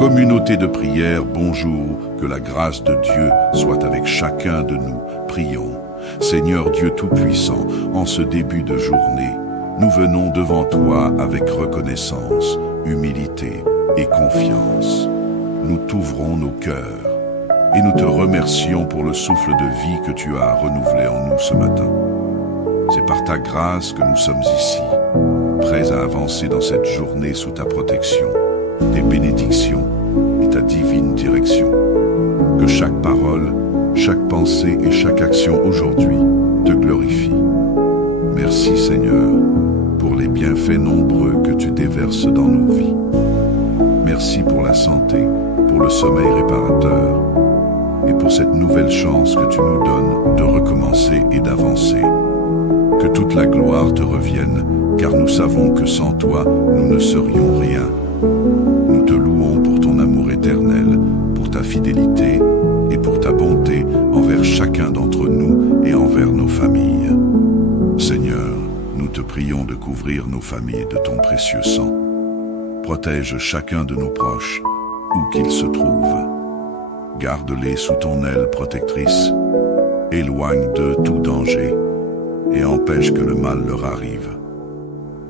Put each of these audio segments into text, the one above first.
Communauté de prière, bonjour, que la grâce de Dieu soit avec chacun de nous. Prions. Seigneur Dieu Tout-Puissant, en ce début de journée, nous venons devant toi avec reconnaissance, humilité et confiance. Nous t'ouvrons nos cœurs et nous te remercions pour le souffle de vie que tu as renouvelé en nous ce matin. C'est par ta grâce que nous sommes ici, prêts à avancer dans cette journée sous ta protection, tes bénédictions et ta divine direction. Que chaque parole, chaque pensée et chaque action aujourd'hui te glorifie. Merci Seigneur pour les bienfaits nombreux que tu déverses dans nos vies. Merci pour la santé, pour le sommeil réparateur et pour cette nouvelle chance que tu nous donnes de recommencer et d'avancer. Que toute la gloire te revienne, car nous savons que sans toi, nous ne serions rien. Nous te louons pour ton amour éternel, pour ta fidélité et pour ta bonté envers chacun d'entre nous et envers nos familles. Seigneur, nous te prions de couvrir nos familles de ton précieux sang. Protège chacun de nos proches, où qu'ils se trouvent. Garde-les sous ton aile protectrice. Éloigne d'eux tout danger et empêche que le mal leur arrive.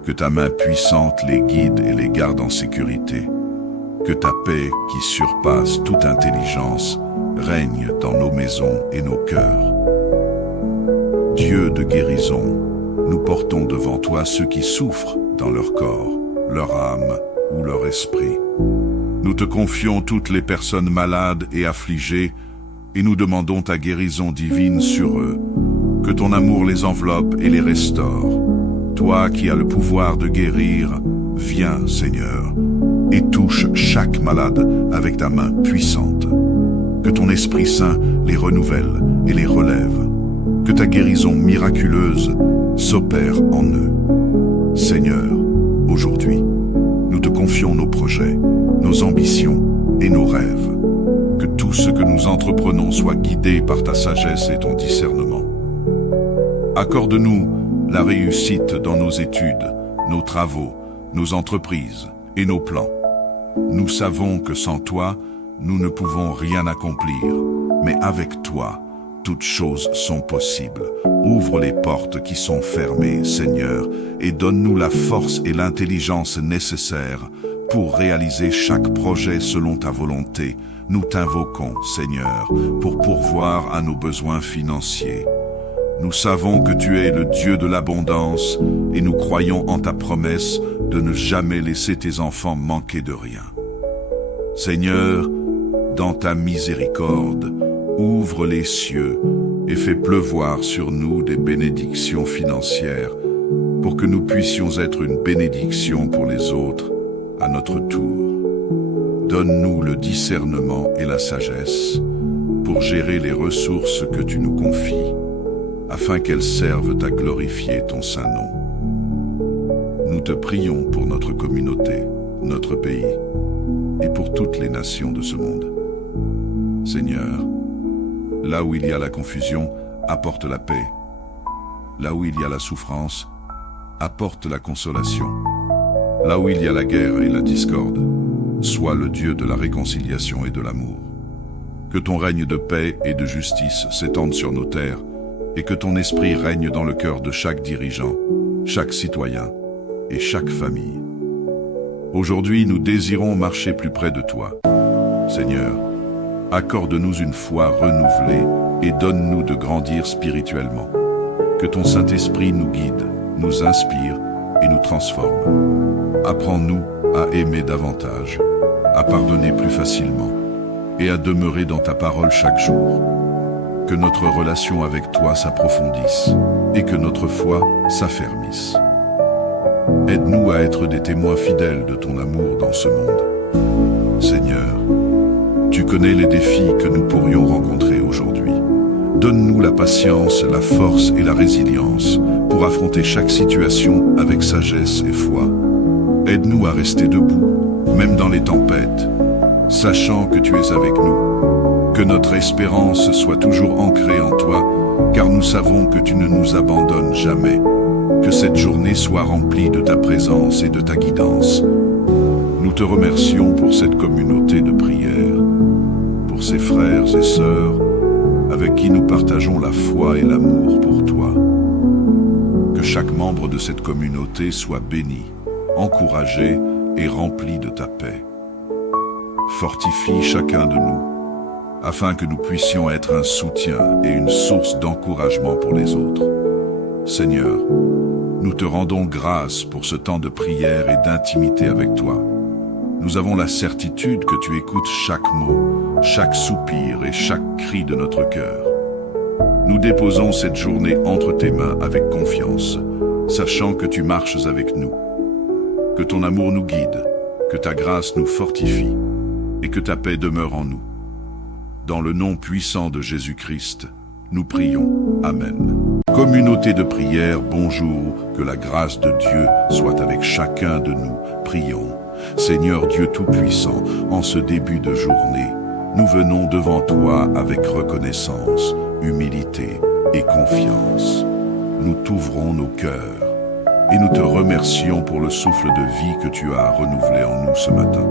Que ta main puissante les guide et les garde en sécurité. Que ta paix, qui surpasse toute intelligence, règne dans nos maisons et nos cœurs. Dieu de guérison, nous portons devant toi ceux qui souffrent dans leur corps, leur âme ou leur esprit. Nous te confions toutes les personnes malades et affligées et nous demandons ta guérison divine sur eux. Que ton amour les enveloppe et les restaure. Toi qui as le pouvoir de guérir, viens, Seigneur, et touche chaque malade avec ta main puissante. Que ton Esprit Saint les renouvelle et les relève. Que ta guérison miraculeuse s'opère en eux. Seigneur, aujourd'hui, nous te confions nos projets, nos ambitions et nos rêves. Que tout ce que nous entreprenons soit guidé par ta sagesse et ton discernement. Accorde-nous la réussite dans nos études, nos travaux, nos entreprises et nos plans. Nous savons que sans toi, nous ne pouvons rien accomplir, mais avec toi, toutes choses sont possibles. Ouvre les portes qui sont fermées, Seigneur, et donne-nous la force et l'intelligence nécessaires pour réaliser chaque projet selon ta volonté. Nous t'invoquons, Seigneur, pour pourvoir à nos besoins financiers. Nous savons que tu es le Dieu de l'abondance et nous croyons en ta promesse de ne jamais laisser tes enfants manquer de rien. Seigneur, dans ta miséricorde, ouvre les cieux et fais pleuvoir sur nous des bénédictions financières pour que nous puissions être une bénédiction pour les autres à notre tour. Donne-nous le discernement et la sagesse pour gérer les ressources que tu nous confies, afin qu'elles servent à glorifier ton saint nom. Nous te prions pour notre communauté, notre pays, et pour toutes les nations de ce monde. Seigneur, là où il y a la confusion, apporte la paix. Là où il y a la souffrance, apporte la consolation. Là où il y a la guerre et la discorde, sois le Dieu de la réconciliation et de l'amour. Que ton règne de paix et de justice s'étende sur nos terres, et que ton esprit règne dans le cœur de chaque dirigeant, chaque citoyen et chaque famille. Aujourd'hui, nous désirons marcher plus près de toi. Seigneur, accorde-nous une foi renouvelée et donne-nous de grandir spirituellement. Que ton Saint-Esprit nous guide, nous inspire et nous transforme. Apprends-nous à aimer davantage, à pardonner plus facilement et à demeurer dans ta parole chaque jour. Que notre relation avec toi s'approfondisse et que notre foi s'affermisse. Aide-nous à être des témoins fidèles de ton amour dans ce monde. Seigneur, tu connais les défis que nous pourrions rencontrer aujourd'hui. Donne-nous la patience, la force et la résilience pour affronter chaque situation avec sagesse et foi. Aide-nous à rester debout, même dans les tempêtes, sachant que tu es avec nous. Que notre espérance soit toujours ancrée en toi, car nous savons que tu ne nous abandonnes jamais. Que cette journée soit remplie de ta présence et de ta guidance. Nous te remercions pour cette communauté de prière, pour ces frères et sœurs avec qui nous partageons la foi et l'amour pour toi. Que chaque membre de cette communauté soit béni, encouragé et rempli de ta paix. Fortifie chacun de nous, afin que nous puissions être un soutien et une source d'encouragement pour les autres. Seigneur, nous te rendons grâce pour ce temps de prière et d'intimité avec toi. Nous avons la certitude que tu écoutes chaque mot, chaque soupir et chaque cri de notre cœur. Nous déposons cette journée entre tes mains avec confiance, sachant que tu marches avec nous. Que ton amour nous guide, que ta grâce nous fortifie et que ta paix demeure en nous. Dans le nom puissant de Jésus-Christ, nous prions. Amen. Communauté de prière, bonjour, que la grâce de Dieu soit avec chacun de nous. Prions. Seigneur Dieu Tout-Puissant, en ce début de journée, nous venons devant toi avec reconnaissance, humilité et confiance. Nous t'ouvrons nos cœurs et nous te remercions pour le souffle de vie que tu as renouvelé en nous ce matin.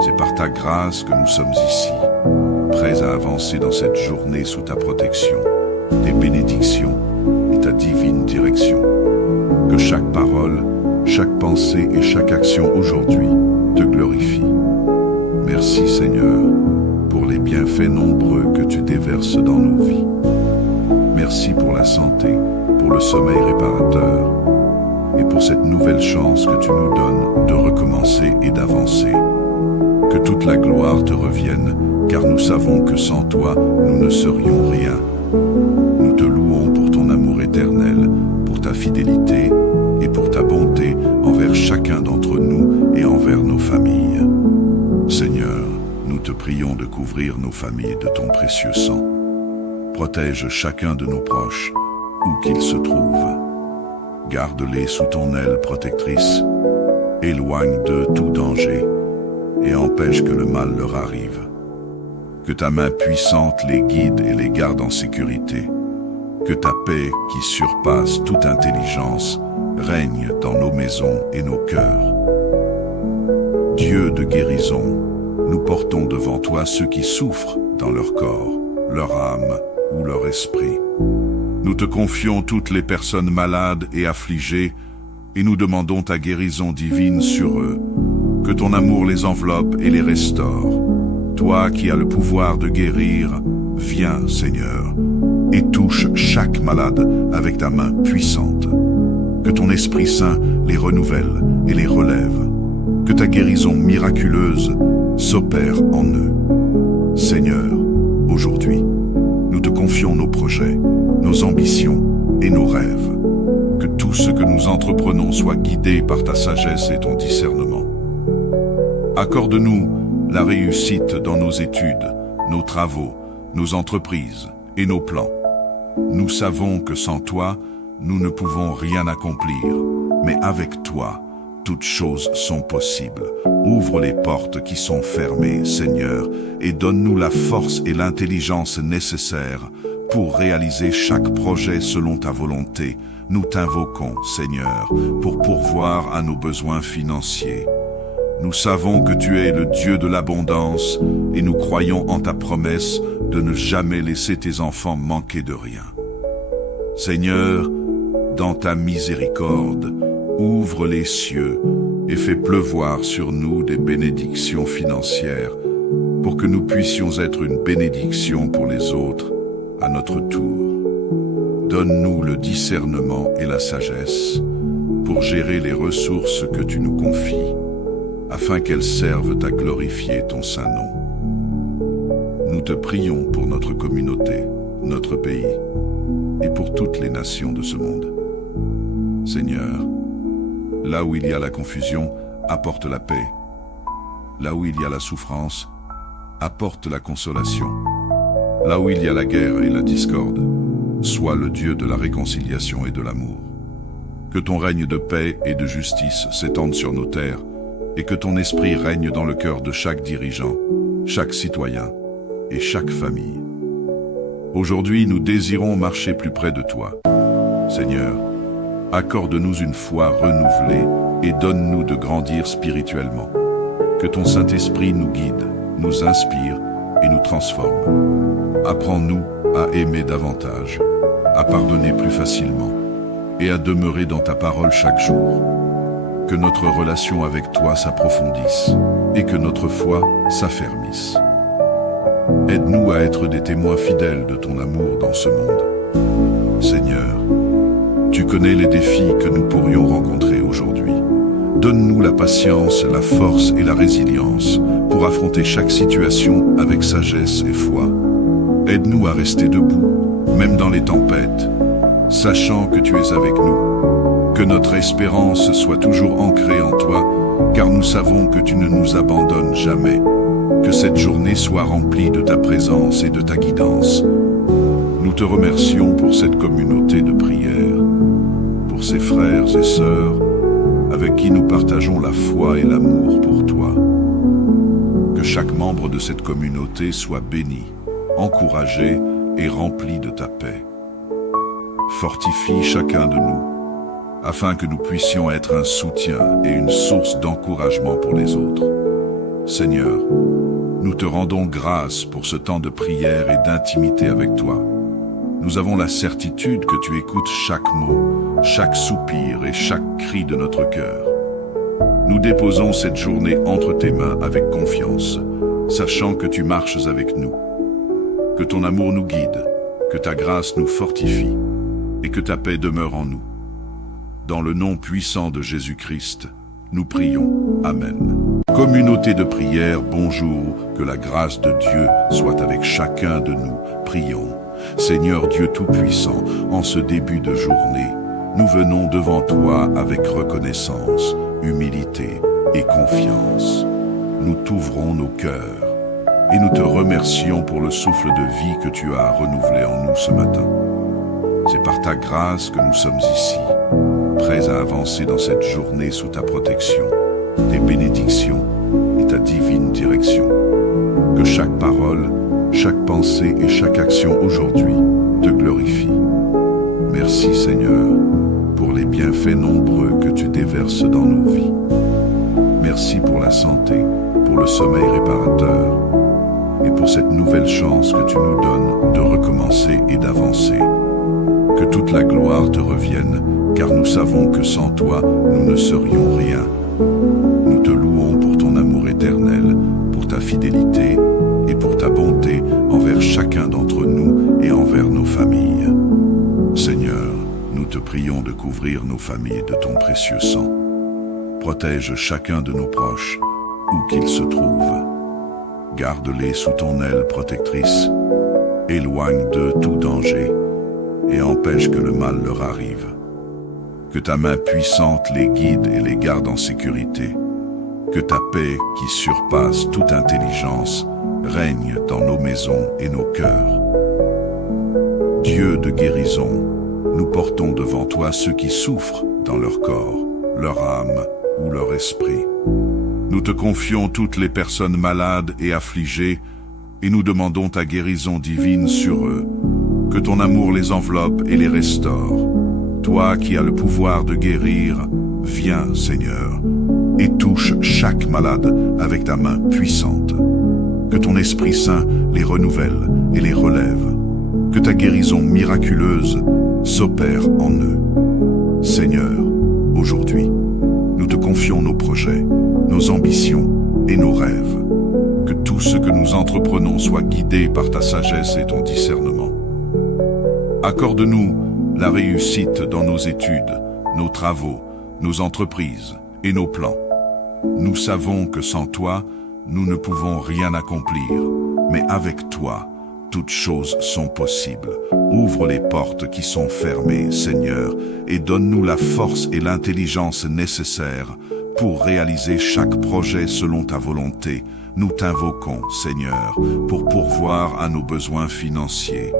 C'est par ta grâce que nous sommes ici, prêts à avancer dans cette journée sous ta protection, tes bénédictions et ta divine direction. Que chaque parole, chaque pensée et chaque action aujourd'hui te glorifie. Merci Seigneur pour les bienfaits nombreux que tu déverses dans nos vies. Merci pour la santé, pour le sommeil réparateur et pour cette nouvelle chance que tu nous donnes de recommencer et d'avancer. Que toute la gloire te revienne, car nous savons que sans toi, nous ne serions rien. Nous te louons pour ton amour éternel, pour ta fidélité et pour ta bonté envers chacun d'entre nous et envers nos familles. Seigneur, nous te prions de couvrir nos familles de ton précieux sang. Protège chacun de nos proches, où qu'ils se trouvent. Garde-les sous ton aile protectrice. Éloigne d'eux tout danger et empêche que le mal leur arrive. Que ta main puissante les guide et les garde en sécurité. Que ta paix, qui surpasse toute intelligence, règne dans nos maisons et nos cœurs. Dieu de guérison, nous portons devant toi ceux qui souffrent dans leur corps, leur âme ou leur esprit. Nous te confions toutes les personnes malades et affligées et nous demandons ta guérison divine sur eux. Que ton amour les enveloppe et les restaure. Toi qui as le pouvoir de guérir, viens, Seigneur, et touche chaque malade avec ta main puissante. Que ton Esprit Saint les renouvelle et les relève. Que ta guérison miraculeuse s'opère en eux. Seigneur, aujourd'hui, nous te confions nos projets, nos ambitions et nos rêves. Que tout ce que nous entreprenons soit guidé par ta sagesse et ton discernement. Accorde-nous la réussite dans nos études, nos travaux, nos entreprises et nos plans. Nous savons que sans toi, nous ne pouvons rien accomplir, mais avec toi, toutes choses sont possibles. Ouvre les portes qui sont fermées, Seigneur, et donne-nous la force et l'intelligence nécessaires pour réaliser chaque projet selon ta volonté. Nous t'invoquons, Seigneur, pour pourvoir à nos besoins financiers. Nous savons que tu es le Dieu de l'abondance et nous croyons en ta promesse de ne jamais laisser tes enfants manquer de rien. Seigneur, dans ta miséricorde, ouvre les cieux et fais pleuvoir sur nous des bénédictions financières pour que nous puissions être une bénédiction pour les autres à notre tour. Donne-nous le discernement et la sagesse pour gérer les ressources que tu nous confies, afin qu'elles servent à glorifier ton saint nom. Nous te prions pour notre communauté, notre pays, et pour toutes les nations de ce monde. Seigneur, là où il y a la confusion, apporte la paix. Là où il y a la souffrance, apporte la consolation. Là où il y a la guerre et la discorde, sois le Dieu de la réconciliation et de l'amour. Que ton règne de paix et de justice s'étende sur nos terres, et que ton esprit règne dans le cœur de chaque dirigeant, chaque citoyen et chaque famille. Aujourd'hui, nous désirons marcher plus près de toi. Seigneur, accorde-nous une foi renouvelée et donne-nous de grandir spirituellement. Que ton Saint-Esprit nous guide, nous inspire et nous transforme. Apprends-nous à aimer davantage, à pardonner plus facilement et à demeurer dans ta parole chaque jour. Que notre relation avec toi s'approfondisse et que notre foi s'affermisse. Aide-nous à être des témoins fidèles de ton amour dans ce monde. Seigneur, tu connais les défis que nous pourrions rencontrer aujourd'hui. Donne-nous la patience, la force et la résilience pour affronter chaque situation avec sagesse et foi. Aide-nous à rester debout, même dans les tempêtes, sachant que tu es avec nous. Que notre espérance soit toujours ancrée en toi, car nous savons que tu ne nous abandonnes jamais. Que cette journée soit remplie de ta présence et de ta guidance. Nous te remercions pour cette communauté de prière, pour ces frères et sœurs avec qui nous partageons la foi et l'amour pour toi. Que chaque membre de cette communauté soit béni, encouragé et rempli de ta paix. Fortifie chacun de nous, afin que nous puissions être un soutien et une source d'encouragement pour les autres. Seigneur, nous te rendons grâce pour ce temps de prière et d'intimité avec toi. Nous avons la certitude que tu écoutes chaque mot, chaque soupir et chaque cri de notre cœur. Nous déposons cette journée entre tes mains avec confiance, sachant que tu marches avec nous. Que ton amour nous guide, que ta grâce nous fortifie et que ta paix demeure en nous. Dans le nom puissant de Jésus-Christ, nous prions. Amen. Communauté de prière, bonjour, que la grâce de Dieu soit avec chacun de nous. Prions. Seigneur Dieu Tout-Puissant, en ce début de journée, nous venons devant toi avec reconnaissance, humilité et confiance. Nous t'ouvrons nos cœurs et nous te remercions pour le souffle de vie que tu as renouvelé en nous ce matin. C'est par ta grâce que nous sommes ici, prêts à avancer dans cette journée sous ta protection, tes bénédictions et ta divine direction. Que chaque parole, chaque pensée et chaque action aujourd'hui te glorifie. Merci Seigneur pour les bienfaits nombreux que tu déverses dans nos vies. Merci pour la santé, pour le sommeil réparateur et pour cette nouvelle chance que tu nous donnes de recommencer et d'avancer. Que toute la gloire te revienne, car nous savons que sans toi, nous ne serions rien. Nous te louons pour ton amour éternel, pour ta fidélité et pour ta bonté envers chacun d'entre nous et envers nos familles. Seigneur, nous te prions de couvrir nos familles de ton précieux sang. Protège chacun de nos proches, où qu'ils se trouvent. Garde-les sous ton aile protectrice, éloigne d'eux tout danger et empêche que le mal leur arrive. Que ta main puissante les guide et les garde en sécurité. Que ta paix, qui surpasse toute intelligence, règne dans nos maisons et nos cœurs. Dieu de guérison, nous portons devant toi ceux qui souffrent dans leur corps, leur âme ou leur esprit. Nous te confions toutes les personnes malades et affligées et nous demandons ta guérison divine sur eux. Que ton amour les enveloppe et les restaure. Toi qui as le pouvoir de guérir, viens, Seigneur, et touche chaque malade avec ta main puissante. Que ton Esprit Saint les renouvelle et les relève. Que ta guérison miraculeuse s'opère en eux. Seigneur, aujourd'hui, nous te confions nos projets, nos ambitions et nos rêves. Que tout ce que nous entreprenons soit guidé par ta sagesse et ton discernement. Accorde-nous la réussite dans nos études, nos travaux, nos entreprises et nos plans. Nous savons que sans toi, nous ne pouvons rien accomplir, mais avec toi, toutes choses sont possibles. Ouvre les portes qui sont fermées, Seigneur, et donne-nous la force et l'intelligence nécessaires pour réaliser chaque projet selon ta volonté. Nous t'invoquons, Seigneur, pour pourvoir à nos besoins financiers.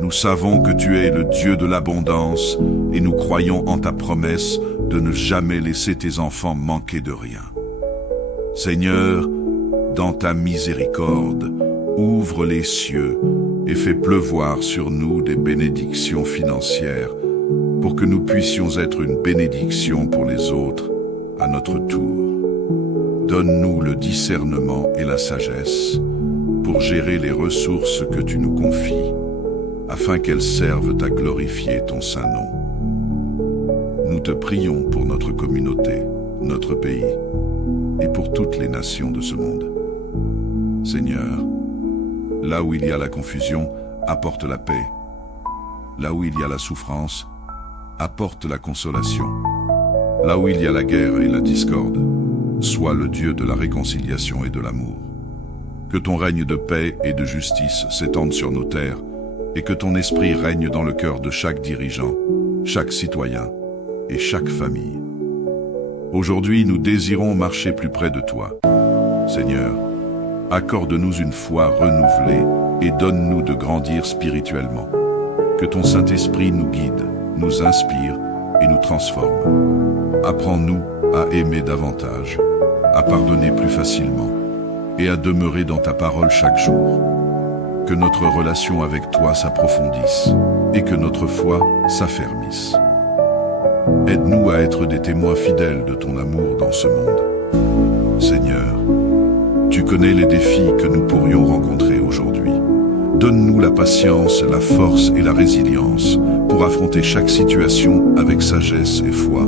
Nous savons que tu es le Dieu de l'abondance et nous croyons en ta promesse de ne jamais laisser tes enfants manquer de rien. Seigneur, dans ta miséricorde, ouvre les cieux et fais pleuvoir sur nous des bénédictions financières pour que nous puissions être une bénédiction pour les autres à notre tour. Donne-nous le discernement et la sagesse pour gérer les ressources que tu nous confies, afin qu'elles servent à glorifier ton saint nom. Nous te prions pour notre communauté, notre pays, et pour toutes les nations de ce monde. Seigneur, là où il y a la confusion, apporte la paix. Là où il y a la souffrance, apporte la consolation. Là où il y a la guerre et la discorde, sois le Dieu de la réconciliation et de l'amour. Que ton règne de paix et de justice s'étende sur nos terres, et que ton esprit règne dans le cœur de chaque dirigeant, chaque citoyen et chaque famille. Aujourd'hui, nous désirons marcher plus près de toi. Seigneur, accorde-nous une foi renouvelée et donne-nous de grandir spirituellement. Que ton Saint-Esprit nous guide, nous inspire et nous transforme. Apprends-nous à aimer davantage, à pardonner plus facilement et à demeurer dans ta parole chaque jour. Que notre relation avec toi s'approfondisse et que notre foi s'affermisse. Aide-nous à être des témoins fidèles de ton amour dans ce monde. Seigneur, tu connais les défis que nous pourrions rencontrer aujourd'hui. Donne-nous la patience, la force et la résilience pour affronter chaque situation avec sagesse et foi.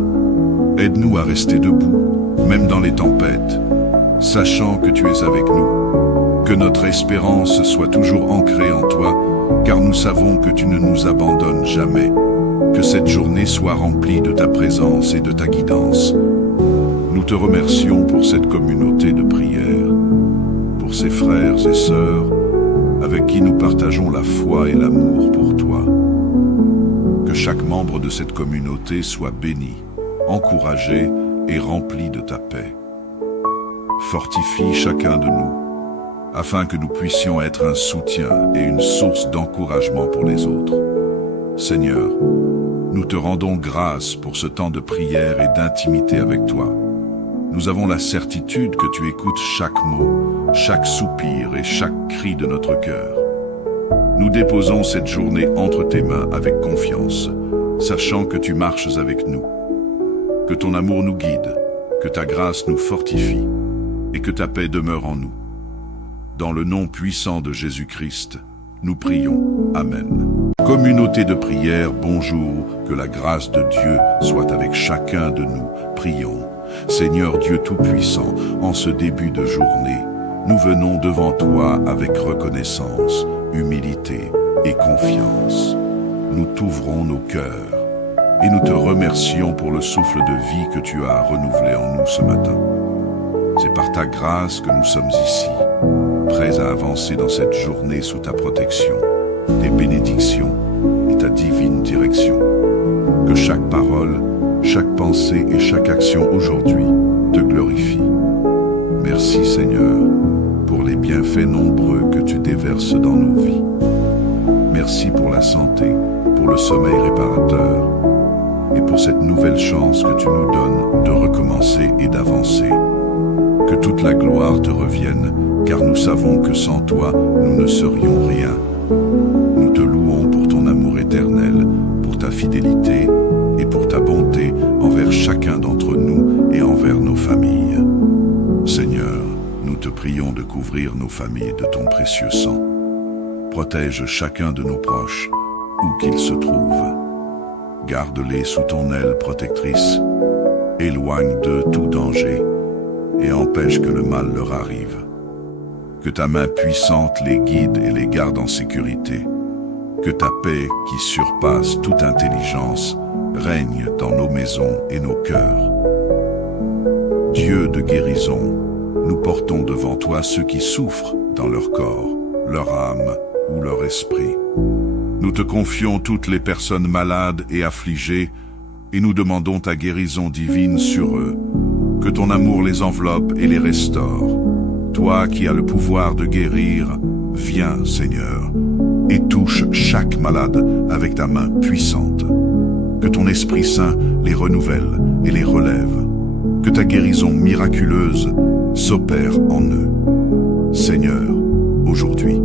Aide-nous à rester debout, même dans les tempêtes, sachant que tu es avec nous. Que notre espérance soit toujours ancrée en toi, car nous savons que tu ne nous abandonnes jamais. Que cette journée soit remplie de ta présence et de ta guidance. Nous te remercions pour cette communauté de prière, pour ces frères et sœurs avec qui nous partageons la foi et l'amour pour toi. Que chaque membre de cette communauté soit béni, encouragé et rempli de ta paix. Fortifie chacun de nous, afin que nous puissions être un soutien et une source d'encouragement pour les autres. Seigneur, nous te rendons grâce pour ce temps de prière et d'intimité avec toi. Nous avons la certitude que tu écoutes chaque mot, chaque soupir et chaque cri de notre cœur. Nous déposons cette journée entre tes mains avec confiance, sachant que tu marches avec nous. Que ton amour nous guide, que ta grâce nous fortifie et que ta paix demeure en nous. Dans le nom puissant de Jésus-Christ, nous prions. Amen. Communauté de prière, bonjour, que la grâce de Dieu soit avec chacun de nous. Prions. Seigneur Dieu Tout-Puissant, en ce début de journée, nous venons devant toi avec reconnaissance, humilité et confiance. Nous t'ouvrons nos cœurs et nous te remercions pour le souffle de vie que tu as renouvelé en nous ce matin. C'est par ta grâce que nous sommes ici, prêts à avancer dans cette journée sous ta protection, tes bénédictions et ta divine direction. Que chaque parole, chaque pensée et chaque action aujourd'hui te glorifie. Merci Seigneur pour les bienfaits nombreux que tu déverses dans nos vies. Merci pour la santé, pour le sommeil réparateur et pour cette nouvelle chance que tu nous donnes de recommencer et d'avancer. Que toute la gloire te revienne, car nous savons que sans toi, nous ne serions rien. Nous te louons pour ton amour éternel, pour ta fidélité et pour ta bonté envers chacun d'entre nous et envers nos familles. Seigneur, nous te prions de couvrir nos familles de ton précieux sang. Protège chacun de nos proches, où qu'ils se trouvent. Garde-les sous ton aile protectrice. Éloigne d'eux tout danger et empêche que le mal leur arrive. Que ta main puissante les guide et les garde en sécurité. Que ta paix, qui surpasse toute intelligence, règne dans nos maisons et nos cœurs. Dieu de guérison, nous portons devant toi ceux qui souffrent dans leur corps, leur âme ou leur esprit. Nous te confions toutes les personnes malades et affligées et nous demandons ta guérison divine sur eux. Que ton amour les enveloppe et les restaure. Toi qui as le pouvoir de guérir, viens, Seigneur, et touche chaque malade avec ta main puissante. Que ton Esprit Saint les renouvelle et les relève. Que ta guérison miraculeuse s'opère en eux. Seigneur, aujourd'hui,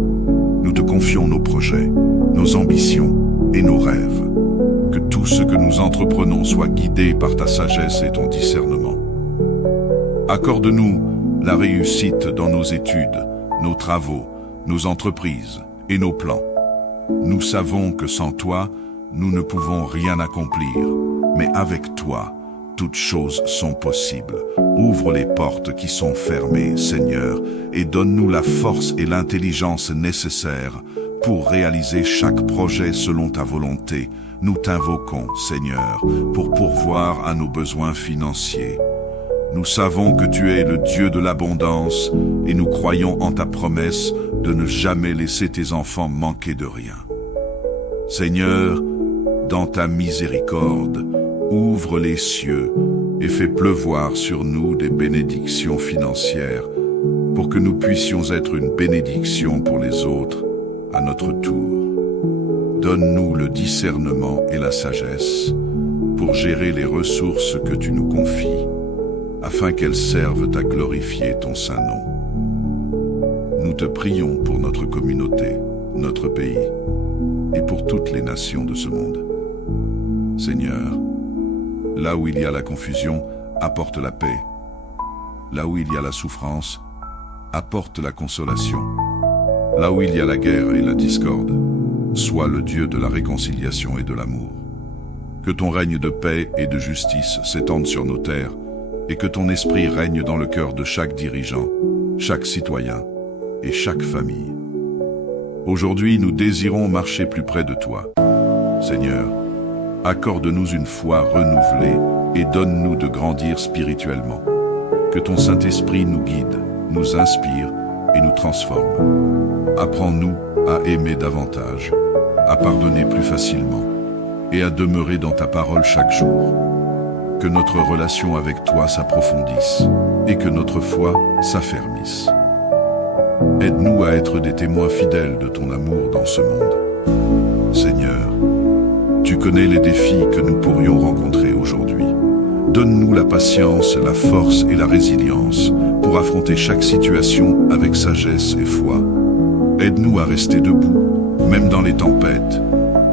nous te confions nos projets, nos ambitions et nos rêves. Que tout ce que nous entreprenons soit guidé par ta sagesse et ton discernement. Accorde-nous la réussite dans nos études, nos travaux, nos entreprises et nos plans. Nous savons que sans toi, nous ne pouvons rien accomplir, mais avec toi, toutes choses sont possibles. Ouvre les portes qui sont fermées, Seigneur, et donne-nous la force et l'intelligence nécessaires pour réaliser chaque projet selon ta volonté. Nous t'invoquons, Seigneur, pour pourvoir à nos besoins financiers. Nous savons que tu es le Dieu de l'abondance et nous croyons en ta promesse de ne jamais laisser tes enfants manquer de rien. Seigneur, dans ta miséricorde, ouvre les cieux et fais pleuvoir sur nous des bénédictions financières pour que nous puissions être une bénédiction pour les autres à notre tour. Donne-nous le discernement et la sagesse pour gérer les ressources que tu nous confies, afin qu'elles servent à glorifier ton saint nom. Nous te prions pour notre communauté, notre pays, et pour toutes les nations de ce monde. Seigneur, là où il y a la confusion, apporte la paix. Là où il y a la souffrance, apporte la consolation. Là où il y a la guerre et la discorde, sois le Dieu de la réconciliation et de l'amour. Que ton règne de paix et de justice s'étende sur nos terres, et que ton esprit règne dans le cœur de chaque dirigeant, chaque citoyen et chaque famille. Aujourd'hui, nous désirons marcher plus près de toi. Seigneur, accorde-nous une foi renouvelée et donne-nous de grandir spirituellement. Que ton Saint-Esprit nous guide, nous inspire et nous transforme. Apprends-nous à aimer davantage, à pardonner plus facilement et à demeurer dans ta parole chaque jour. Que notre relation avec toi s'approfondisse et que notre foi s'affermisse. Aide-nous à être des témoins fidèles de ton amour dans ce monde. Seigneur, tu connais les défis que nous pourrions rencontrer aujourd'hui. Donne-nous la patience, la force et la résilience pour affronter chaque situation avec sagesse et foi. Aide-nous à rester debout, même dans les tempêtes,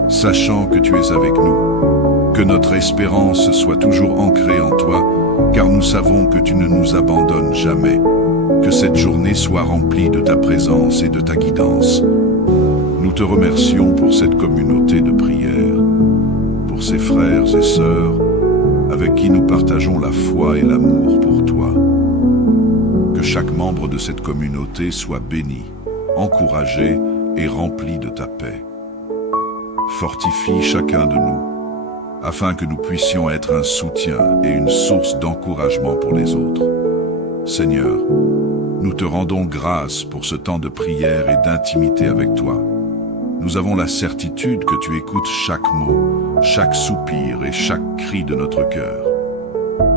sachant que tu es avec nous. Que notre espérance soit toujours ancrée en toi, car nous savons que tu ne nous abandonnes jamais. Que cette journée soit remplie de ta présence et de ta guidance. Nous te remercions pour cette communauté de prière, pour ces frères et sœurs avec qui nous partageons la foi et l'amour pour toi. Que chaque membre de cette communauté soit béni, encouragé et rempli de ta paix. Fortifie chacun de nous, afin que nous puissions être un soutien et une source d'encouragement pour les autres. Seigneur, nous te rendons grâce pour ce temps de prière et d'intimité avec toi. Nous avons la certitude que tu écoutes chaque mot, chaque soupir et chaque cri de notre cœur.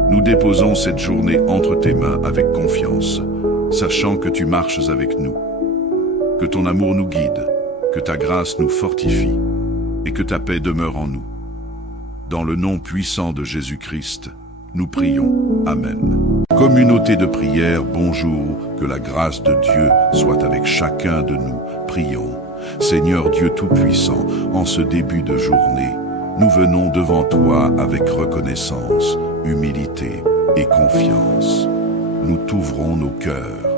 Nous déposons cette journée entre tes mains avec confiance, sachant que tu marches avec nous. Que ton amour nous guide, que ta grâce nous fortifie et que ta paix demeure en nous. Dans le nom puissant de Jésus-Christ, nous prions. Amen. Communauté de prière, bonjour, que la grâce de Dieu soit avec chacun de nous. Prions. Seigneur Dieu Tout-Puissant, en ce début de journée, nous venons devant toi avec reconnaissance, humilité et confiance. Nous t'ouvrons nos cœurs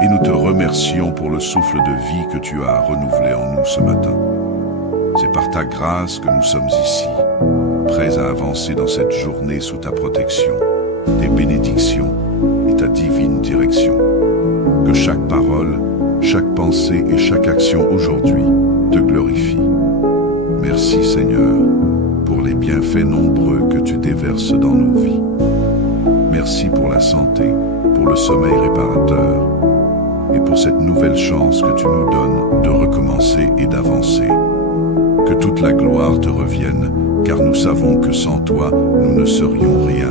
et nous te remercions pour le souffle de vie que tu as renouvelé en nous ce matin. C'est par ta grâce que nous sommes ici, prêts à avancer dans cette journée sous ta protection, tes bénédictions et ta divine direction. Que chaque parole, chaque pensée et chaque action aujourd'hui te glorifie. Merci Seigneur pour les bienfaits nombreux que tu déverses dans nos vies. Merci pour la santé, pour le sommeil réparateur et pour cette nouvelle chance que tu nous donnes de recommencer et d'avancer. Que toute la gloire te revienne, car nous savons que sans toi, nous ne serions rien.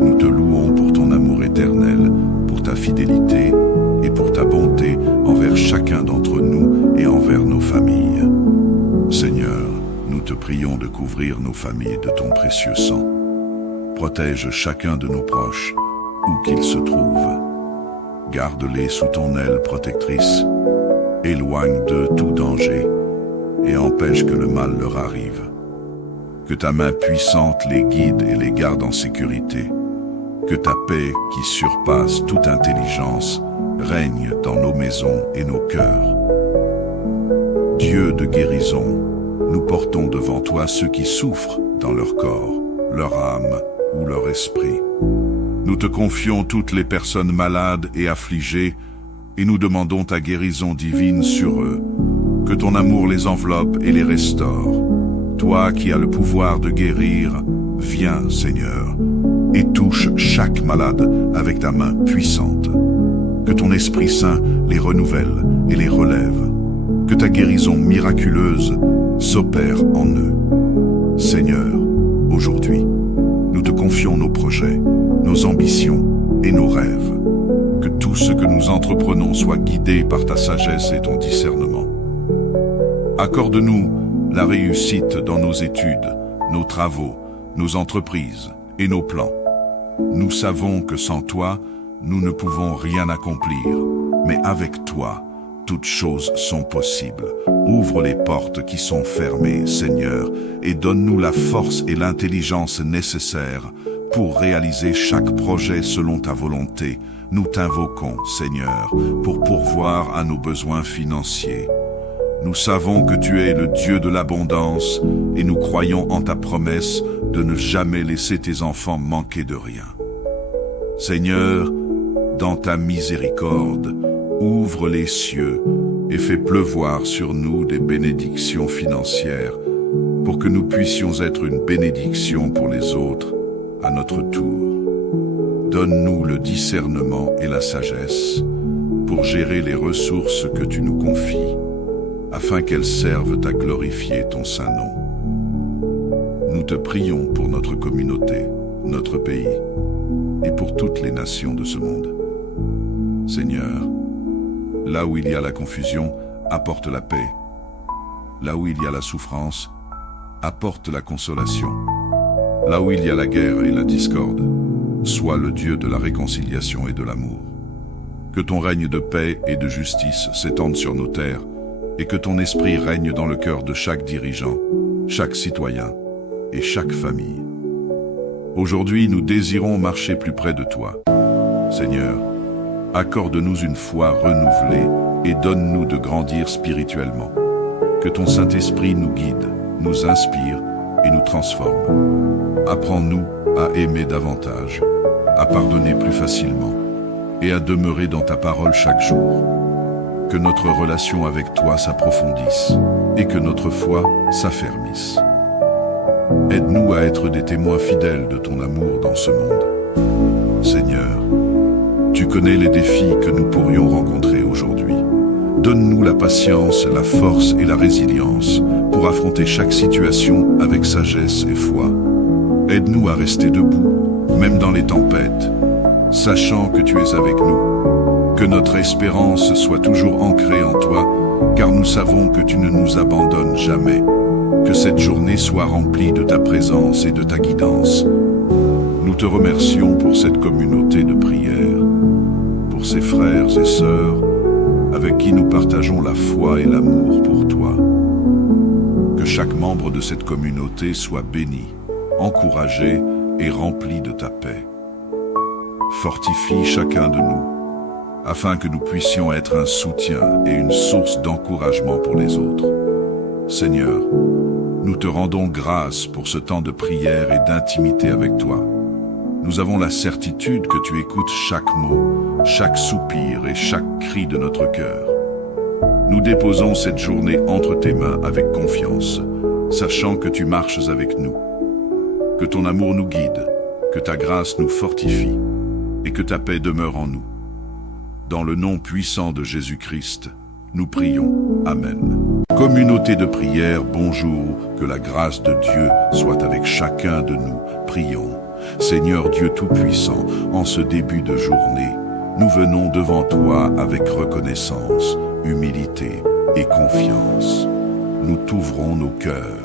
Nous te louons pour ton amour éternel, pour ta fidélité et pour ta bonté envers chacun d'entre nous et envers nos familles. Seigneur, nous te prions de couvrir nos familles de ton précieux sang. Protège chacun de nos proches, où qu'ils se trouvent. Garde-les sous ton aile protectrice. Éloigne d'eux tout danger et empêche que le mal leur arrive. Que ta main puissante les guide et les garde en sécurité. Que ta paix, qui surpasse toute intelligence, règne dans nos maisons et nos cœurs. Dieu de guérison, nous portons devant toi ceux qui souffrent dans leur corps, leur âme ou leur esprit. Nous te confions toutes les personnes malades et affligées et nous demandons ta guérison divine sur eux. Que ton amour les enveloppe et les restaure. Toi qui as le pouvoir de guérir, viens, Seigneur, et touche chaque malade avec ta main puissante. Que ton Esprit Saint les renouvelle et les relève. Que ta guérison miraculeuse s'opère en eux. Seigneur, aujourd'hui, nous te confions nos projets, nos ambitions et nos rêves. Que tout ce que nous entreprenons soit guidé par ta sagesse et ton discernement. Accorde-nous la réussite dans nos études, nos travaux, nos entreprises et nos plans. Nous savons que sans toi, nous ne pouvons rien accomplir, mais avec toi, toutes choses sont possibles. Ouvre les portes qui sont fermées, Seigneur, et donne-nous la force et l'intelligence nécessaires pour réaliser chaque projet selon ta volonté. Nous t'invoquons, Seigneur, pour pourvoir à nos besoins financiers. Nous savons que tu es le Dieu de l'abondance et nous croyons en ta promesse de ne jamais laisser tes enfants manquer de rien. Seigneur, dans ta miséricorde, ouvre les cieux et fais pleuvoir sur nous des bénédictions financières pour que nous puissions être une bénédiction pour les autres à notre tour. Donne-nous le discernement et la sagesse pour gérer les ressources que tu nous confies, afin qu'elles servent à glorifier ton saint nom. Nous te prions pour notre communauté, notre pays, et pour toutes les nations de ce monde. Seigneur, là où il y a la confusion, apporte la paix. Là où il y a la souffrance, apporte la consolation. Là où il y a la guerre et la discorde, sois le Dieu de la réconciliation et de l'amour. Que ton règne de paix et de justice s'étende sur nos terres, et que ton esprit règne dans le cœur de chaque dirigeant, chaque citoyen et chaque famille. Aujourd'hui, nous désirons marcher plus près de toi. Seigneur, accorde-nous une foi renouvelée et donne-nous de grandir spirituellement. Que ton Saint-Esprit nous guide, nous inspire et nous transforme. Apprends-nous à aimer davantage, à pardonner plus facilement et à demeurer dans ta parole chaque jour. Que notre relation avec toi s'approfondisse et que notre foi s'affermisse. Aide-nous à être des témoins fidèles de ton amour dans ce monde. Seigneur, tu connais les défis que nous pourrions rencontrer aujourd'hui. Donne-nous la patience, la force et la résilience pour affronter chaque situation avec sagesse et foi. Aide-nous à rester debout, même dans les tempêtes, sachant que tu es avec nous. Que notre espérance soit toujours ancrée en toi, car nous savons que tu ne nous abandonnes jamais. Que cette journée soit remplie de ta présence et de ta guidance. Nous te remercions pour cette communauté de prière, pour ces frères et sœurs avec qui nous partageons la foi et l'amour pour toi. Que chaque membre de cette communauté soit béni, encouragé et rempli de ta paix. Fortifie chacun de nous, afin que nous puissions être un soutien et une source d'encouragement pour les autres. Seigneur, nous te rendons grâce pour ce temps de prière et d'intimité avec toi. Nous avons la certitude que tu écoutes chaque mot, chaque soupir et chaque cri de notre cœur. Nous déposons cette journée entre tes mains avec confiance, sachant que tu marches avec nous. Que ton amour nous guide, que ta grâce nous fortifie et que ta paix demeure en nous. Dans le nom puissant de Jésus-Christ, nous prions. Amen. Communauté de prière, bonjour, que la grâce de Dieu soit avec chacun de nous. Prions. Seigneur Dieu Tout-Puissant, en ce début de journée, nous venons devant toi avec reconnaissance, humilité et confiance. Nous t'ouvrons nos cœurs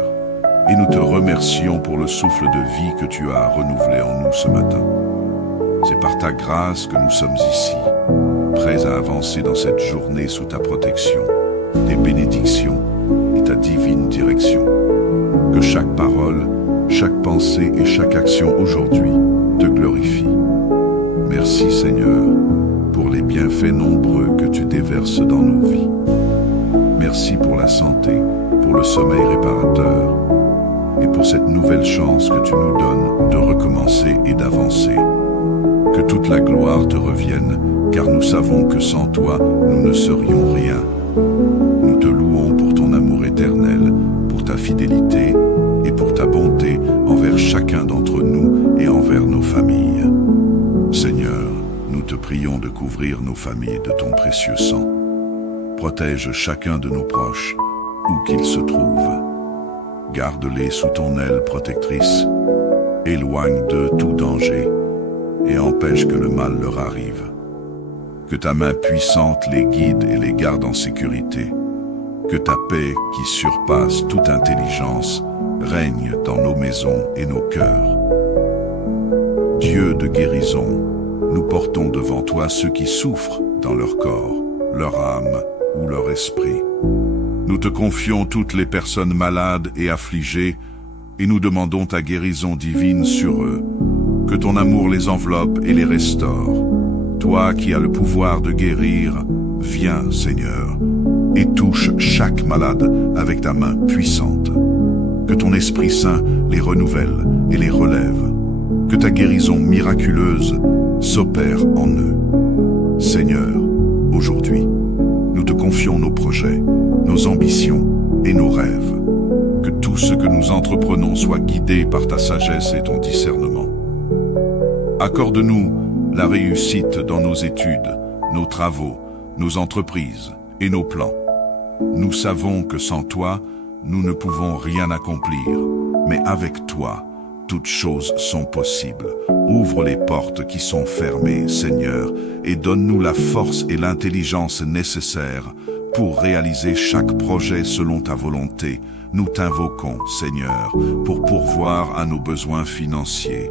et nous te remercions pour le souffle de vie que tu as renouvelé en nous ce matin. C'est par ta grâce que nous sommes ici, prêts à avancer dans cette journée sous ta protection, tes bénédictions et ta divine direction. Que chaque parole, chaque pensée et chaque action aujourd'hui te glorifie. Merci Seigneur pour les bienfaits nombreux que tu déverses dans nos vies. Merci pour la santé, pour le sommeil réparateur et pour cette nouvelle chance que tu nous donnes de recommencer et d'avancer. Que toute la gloire te revienne, car nous savons que sans toi, nous ne serions rien. Nous te louons pour ton amour éternel, pour ta fidélité et pour ta bonté envers chacun d'entre nous et envers nos familles. Seigneur, nous te prions de couvrir nos familles de ton précieux sang. Protège chacun de nos proches, où qu'ils se trouvent. Garde-les sous ton aile protectrice, éloigne d'eux tout danger et empêche que le mal leur arrive. Que ta main puissante les guide et les garde en sécurité. Que ta paix, qui surpasse toute intelligence, règne dans nos maisons et nos cœurs. Dieu de guérison, nous portons devant toi ceux qui souffrent dans leur corps, leur âme ou leur esprit. Nous te confions toutes les personnes malades et affligées et nous demandons ta guérison divine sur eux. Que ton amour les enveloppe et les restaure. Toi qui as le pouvoir de guérir, viens, Seigneur, et touche chaque malade avec ta main puissante. Que ton Esprit Saint les renouvelle et les relève. Que ta guérison miraculeuse s'opère en eux. Seigneur, aujourd'hui, nous te confions nos projets, nos ambitions et nos rêves. Que tout ce que nous entreprenons soit guidé par ta sagesse et ton discernement. Accorde-nous la réussite dans nos études, nos travaux, nos entreprises et nos plans. Nous savons que sans toi, nous ne pouvons rien accomplir, mais avec toi, toutes choses sont possibles. Ouvre les portes qui sont fermées, Seigneur, et donne-nous la force et l'intelligence nécessaires pour réaliser chaque projet selon ta volonté. Nous t'invoquons, Seigneur, pour pourvoir à nos besoins financiers.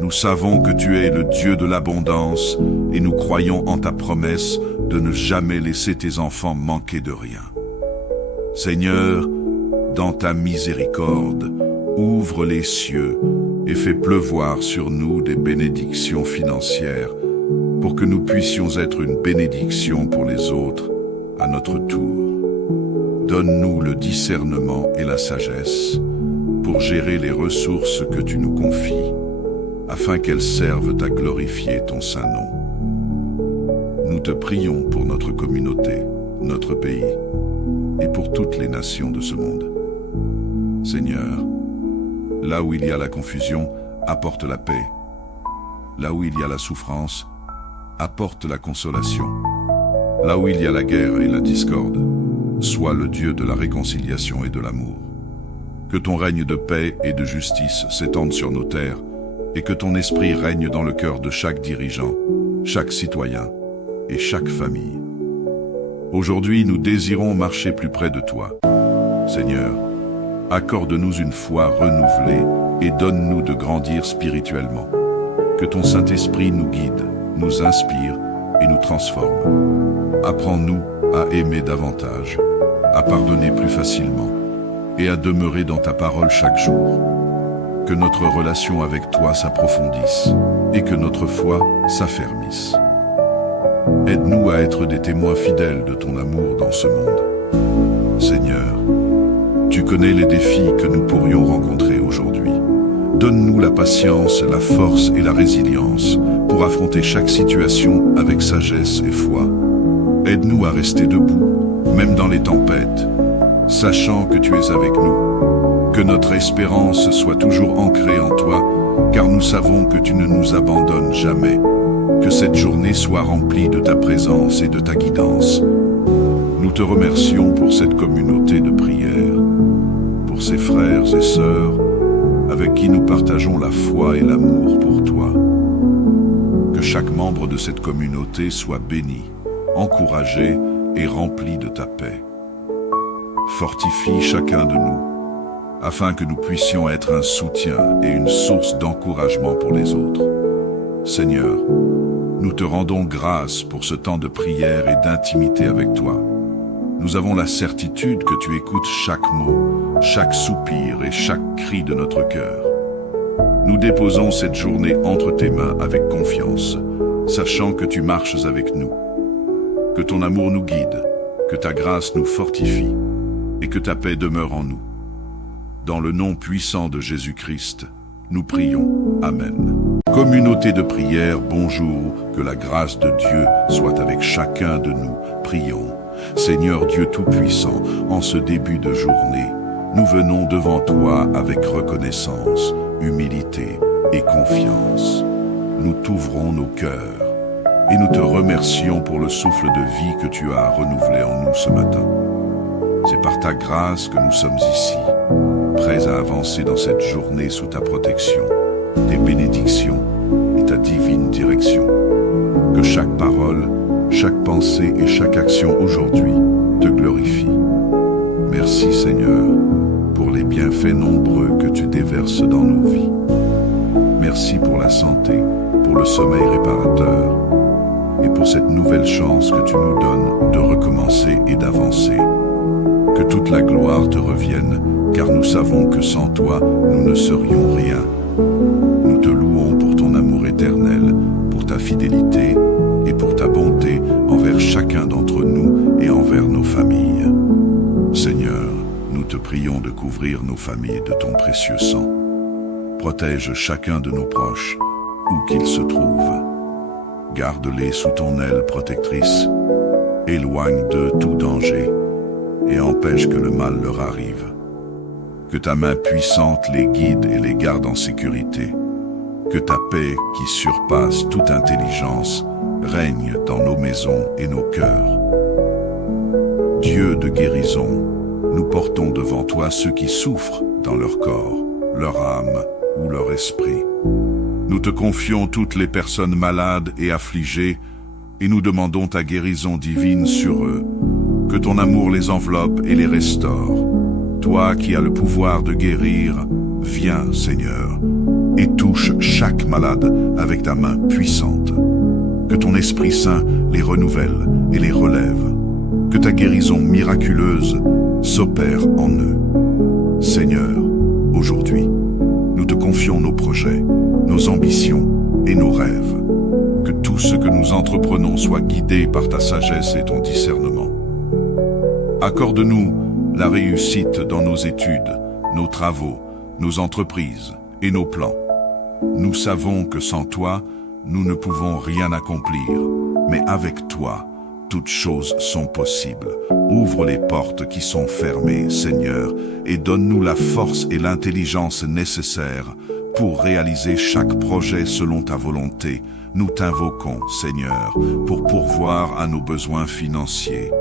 Nous savons que tu es le Dieu de l'abondance et nous croyons en ta promesse de ne jamais laisser tes enfants manquer de rien. Seigneur, dans ta miséricorde, ouvre les cieux et fais pleuvoir sur nous des bénédictions financières pour que nous puissions être une bénédiction pour les autres à notre tour. Donne-nous le discernement et la sagesse pour gérer les ressources que tu nous confies, afin qu'elles servent à glorifier ton saint nom. Nous te prions pour notre communauté, notre pays, et pour toutes les nations de ce monde. Seigneur, là où il y a la confusion, apporte la paix. Là où il y a la souffrance, apporte la consolation. Là où il y a la guerre et la discorde, sois le Dieu de la réconciliation et de l'amour. Que ton règne de paix et de justice s'étende sur nos terres, et que ton esprit règne dans le cœur de chaque dirigeant, chaque citoyen et chaque famille. Aujourd'hui, nous désirons marcher plus près de toi. Seigneur, accorde-nous une foi renouvelée et donne-nous de grandir spirituellement. Que ton Saint-Esprit nous guide, nous inspire et nous transforme. Apprends-nous à aimer davantage, à pardonner plus facilement et à demeurer dans ta parole chaque jour. Que notre relation avec toi s'approfondisse et que notre foi s'affermisse. Aide-nous à être des témoins fidèles de ton amour dans ce monde. Seigneur, tu connais les défis que nous pourrions rencontrer aujourd'hui. Donne-nous la patience, la force et la résilience pour affronter chaque situation avec sagesse et foi. Aide-nous à rester debout, même dans les tempêtes, sachant que tu es avec nous. Que notre espérance soit toujours ancrée en toi, car nous savons que tu ne nous abandonnes jamais. Que cette journée soit remplie de ta présence et de ta guidance. Nous te remercions pour cette communauté de prière, pour ces frères et sœurs avec qui nous partageons la foi et l'amour pour toi. Que chaque membre de cette communauté soit béni, encouragé et rempli de ta paix. Fortifie chacun de nous, afin que nous puissions être un soutien et une source d'encouragement pour les autres. Seigneur, nous te rendons grâce pour ce temps de prière et d'intimité avec toi. Nous avons la certitude que tu écoutes chaque mot, chaque soupir et chaque cri de notre cœur. Nous déposons cette journée entre tes mains avec confiance, sachant que tu marches avec nous. Que ton amour nous guide, que ta grâce nous fortifie, et que ta paix demeure en nous. Dans le nom puissant de Jésus-Christ, nous prions. Amen. Communauté de prière, bonjour, que la grâce de Dieu soit avec chacun de nous. Prions. Seigneur Dieu Tout-Puissant, en ce début de journée, nous venons devant toi avec reconnaissance, humilité et confiance. Nous t'ouvrons nos cœurs et nous te remercions pour le souffle de vie que tu as renouvelé en nous ce matin. C'est par ta grâce que nous sommes ici, prêts à avancer dans cette journée sous ta protection, tes bénédictions et ta divine direction. Que chaque parole, chaque pensée et chaque action aujourd'hui te glorifie. Merci Seigneur pour les bienfaits nombreux que tu déverses dans nos vies. Merci pour la santé, pour le sommeil réparateur et pour cette nouvelle chance que tu nous donnes de recommencer et d'avancer. Que toute la gloire te revienne, car nous savons que sans toi, nous ne serions rien. Nous te louons pour ton amour éternel, pour ta fidélité et pour ta bonté envers chacun d'entre nous et envers nos familles. Seigneur, nous te prions de couvrir nos familles de ton précieux sang. Protège chacun de nos proches, où qu'ils se trouvent. Garde-les sous ton aile protectrice. Éloigne d'eux tout danger et empêche que le mal leur arrive. Que ta main puissante les guide et les garde en sécurité. Que ta paix, qui surpasse toute intelligence, règne dans nos maisons et nos cœurs. Dieu de guérison, nous portons devant toi ceux qui souffrent dans leur corps, leur âme ou leur esprit. Nous te confions toutes les personnes malades et affligées et nous demandons ta guérison divine sur eux. Que ton amour les enveloppe et les restaure. Toi qui as le pouvoir de guérir, viens, Seigneur, et touche chaque malade avec ta main puissante. Que ton Esprit Saint les renouvelle et les relève. Que ta guérison miraculeuse s'opère en eux. Seigneur, aujourd'hui, nous te confions nos projets, nos ambitions et nos rêves. Que tout ce que nous entreprenons soit guidé par ta sagesse et ton discernement. Accorde-nous la réussite dans nos études, nos travaux, nos entreprises et nos plans. Nous savons que sans toi, nous ne pouvons rien accomplir, mais avec toi, toutes choses sont possibles. Ouvre les portes qui sont fermées, Seigneur, et donne-nous la force et l'intelligence nécessaires pour réaliser chaque projet selon ta volonté. Nous t'invoquons, Seigneur, pour pourvoir à nos besoins financiers.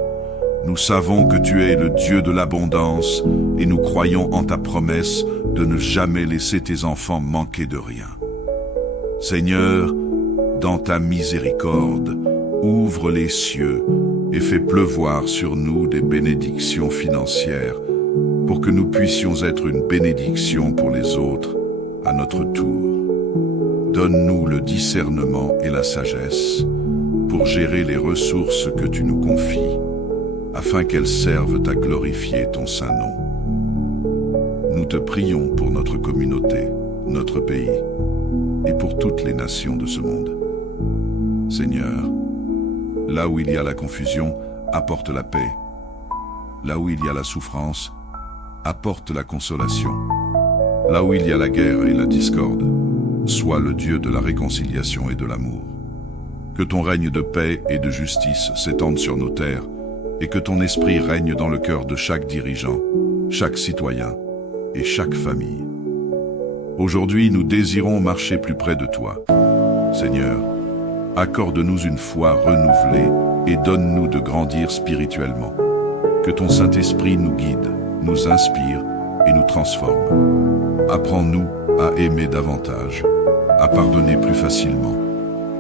Nous savons que tu es le Dieu de l'abondance et nous croyons en ta promesse de ne jamais laisser tes enfants manquer de rien. Seigneur, dans ta miséricorde, ouvre les cieux et fais pleuvoir sur nous des bénédictions financières pour que nous puissions être une bénédiction pour les autres à notre tour. Donne-nous le discernement et la sagesse pour gérer les ressources que tu nous confies, afin qu'elles servent à glorifier ton saint nom. Nous te prions pour notre communauté, notre pays, et pour toutes les nations de ce monde. Seigneur, là où il y a la confusion, apporte la paix. Là où il y a la souffrance, apporte la consolation. Là où il y a la guerre et la discorde, sois le Dieu de la réconciliation et de l'amour. Que ton règne de paix et de justice s'étende sur nos terres, et que ton esprit règne dans le cœur de chaque dirigeant, chaque citoyen et chaque famille. Aujourd'hui, nous désirons marcher plus près de toi. Seigneur, accorde-nous une foi renouvelée et donne-nous de grandir spirituellement. Que ton Saint-Esprit nous guide, nous inspire et nous transforme. Apprends-nous à aimer davantage, à pardonner plus facilement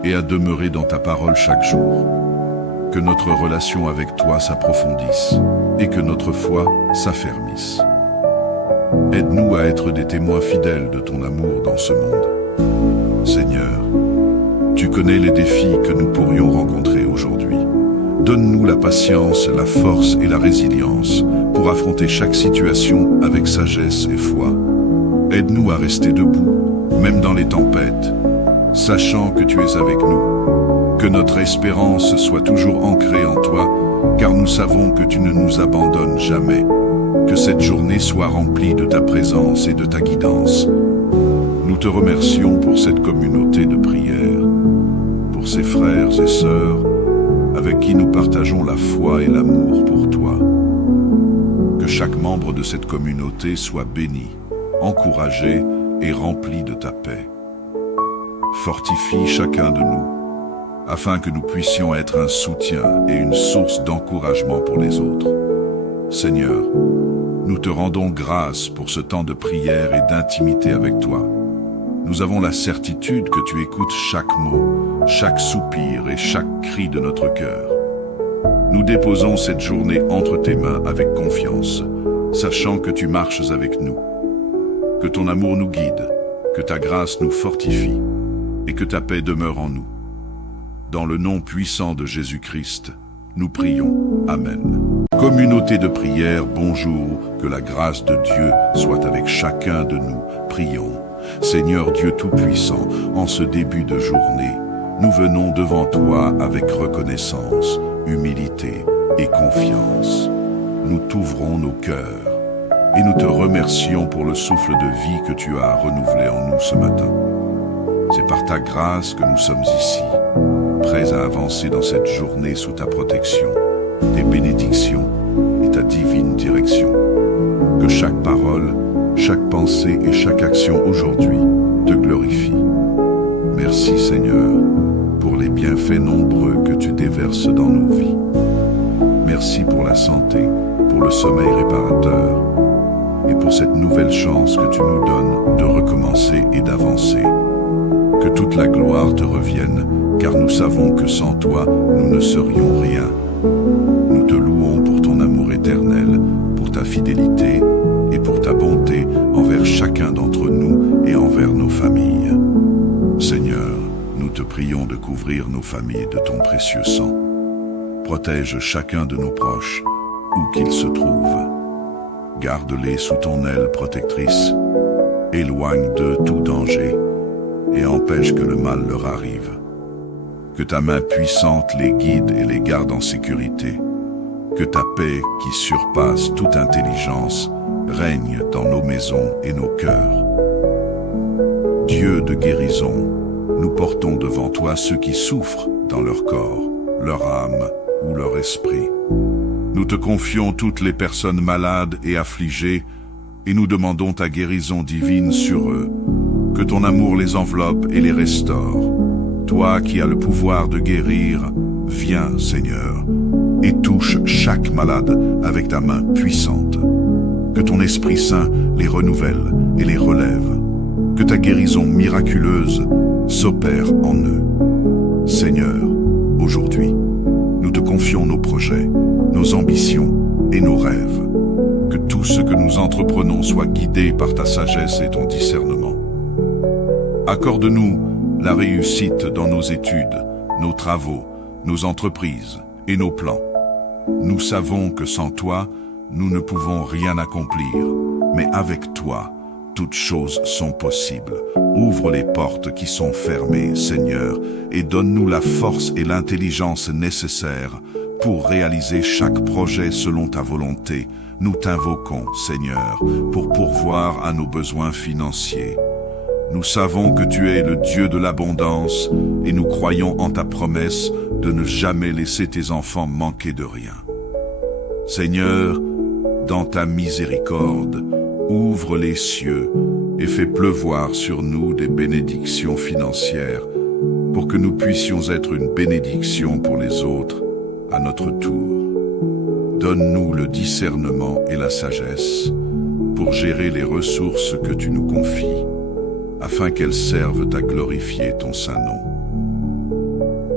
et à demeurer dans ta parole chaque jour. Que notre relation avec toi s'approfondisse et que notre foi s'affermisse. Aide-nous à être des témoins fidèles de ton amour dans ce monde. Seigneur, tu connais les défis que nous pourrions rencontrer aujourd'hui. Donne-nous la patience, la force et la résilience pour affronter chaque situation avec sagesse et foi. Aide-nous à rester debout, même dans les tempêtes, sachant que tu es avec nous. Que notre espérance soit toujours ancrée en toi, car nous savons que tu ne nous abandonnes jamais. Que cette journée soit remplie de ta présence et de ta guidance. Nous te remercions pour cette communauté de prière, pour ces frères et sœurs avec qui nous partageons la foi et l'amour pour toi. Que chaque membre de cette communauté soit béni, encouragé et rempli de ta paix. Fortifie chacun de nous, afin que nous puissions être un soutien et une source d'encouragement pour les autres. Seigneur, nous te rendons grâce pour ce temps de prière et d'intimité avec toi. Nous avons la certitude que tu écoutes chaque mot, chaque soupir et chaque cri de notre cœur. Nous déposons cette journée entre tes mains avec confiance, sachant que tu marches avec nous. Que ton amour nous guide, que ta grâce nous fortifie et que ta paix demeure en nous. Dans le nom puissant de Jésus-Christ, nous prions. Amen. Communauté de prière, bonjour, que la grâce de Dieu soit avec chacun de nous. Prions. Seigneur Dieu Tout-Puissant, en ce début de journée, nous venons devant toi avec reconnaissance, humilité et confiance. Nous t'ouvrons nos cœurs et nous te remercions pour le souffle de vie que tu as renouvelé en nous ce matin. C'est par ta grâce que nous sommes ici, prêts à avancer dans cette journée sous ta protection, tes bénédictions et ta divine direction. Que chaque parole, chaque pensée et chaque action aujourd'hui te glorifie. Merci Seigneur pour les bienfaits nombreux que tu déverses dans nos vies. Merci pour la santé, pour le sommeil réparateur et pour cette nouvelle chance que tu nous donnes de recommencer et d'avancer. Que toute la gloire te revienne, car nous savons que sans toi, nous ne serions rien. Nous te louons pour ton amour éternel, pour ta fidélité et pour ta bonté envers chacun d'entre nous et envers nos familles. Seigneur, nous te prions de couvrir nos familles de ton précieux sang. Protège chacun de nos proches, où qu'ils se trouvent. Garde-les sous ton aile protectrice. Éloigne d'eux tout danger et empêche que le mal leur arrive. Que ta main puissante les guide et les garde en sécurité. Que ta paix, qui surpasse toute intelligence, règne dans nos maisons et nos cœurs. Dieu de guérison, nous portons devant toi ceux qui souffrent dans leur corps, leur âme ou leur esprit. Nous te confions toutes les personnes malades et affligées et nous demandons ta guérison divine sur eux. Que ton amour les enveloppe et les restaure. Toi qui as le pouvoir de guérir, viens, Seigneur, et touche chaque malade avec ta main puissante. Que ton Esprit Saint les renouvelle et les relève. Que ta guérison miraculeuse s'opère en eux. Seigneur, aujourd'hui, nous te confions nos projets, nos ambitions et nos rêves. Que tout ce que nous entreprenons soit guidé par ta sagesse et ton discernement. Accorde-nous la réussite dans nos études, nos travaux, nos entreprises et nos plans. Nous savons que sans toi, nous ne pouvons rien accomplir, mais avec toi, toutes choses sont possibles. Ouvre les portes qui sont fermées, Seigneur, et donne-nous la force et l'intelligence nécessaires pour réaliser chaque projet selon ta volonté. Nous t'invoquons, Seigneur, pour pourvoir à nos besoins financiers. Nous savons que tu es le Dieu de l'abondance et nous croyons en ta promesse de ne jamais laisser tes enfants manquer de rien. Seigneur, dans ta miséricorde, ouvre les cieux et fais pleuvoir sur nous des bénédictions financières pour que nous puissions être une bénédiction pour les autres à notre tour. Donne-nous le discernement et la sagesse pour gérer les ressources que tu nous confies, afin qu'elles servent à glorifier ton saint nom.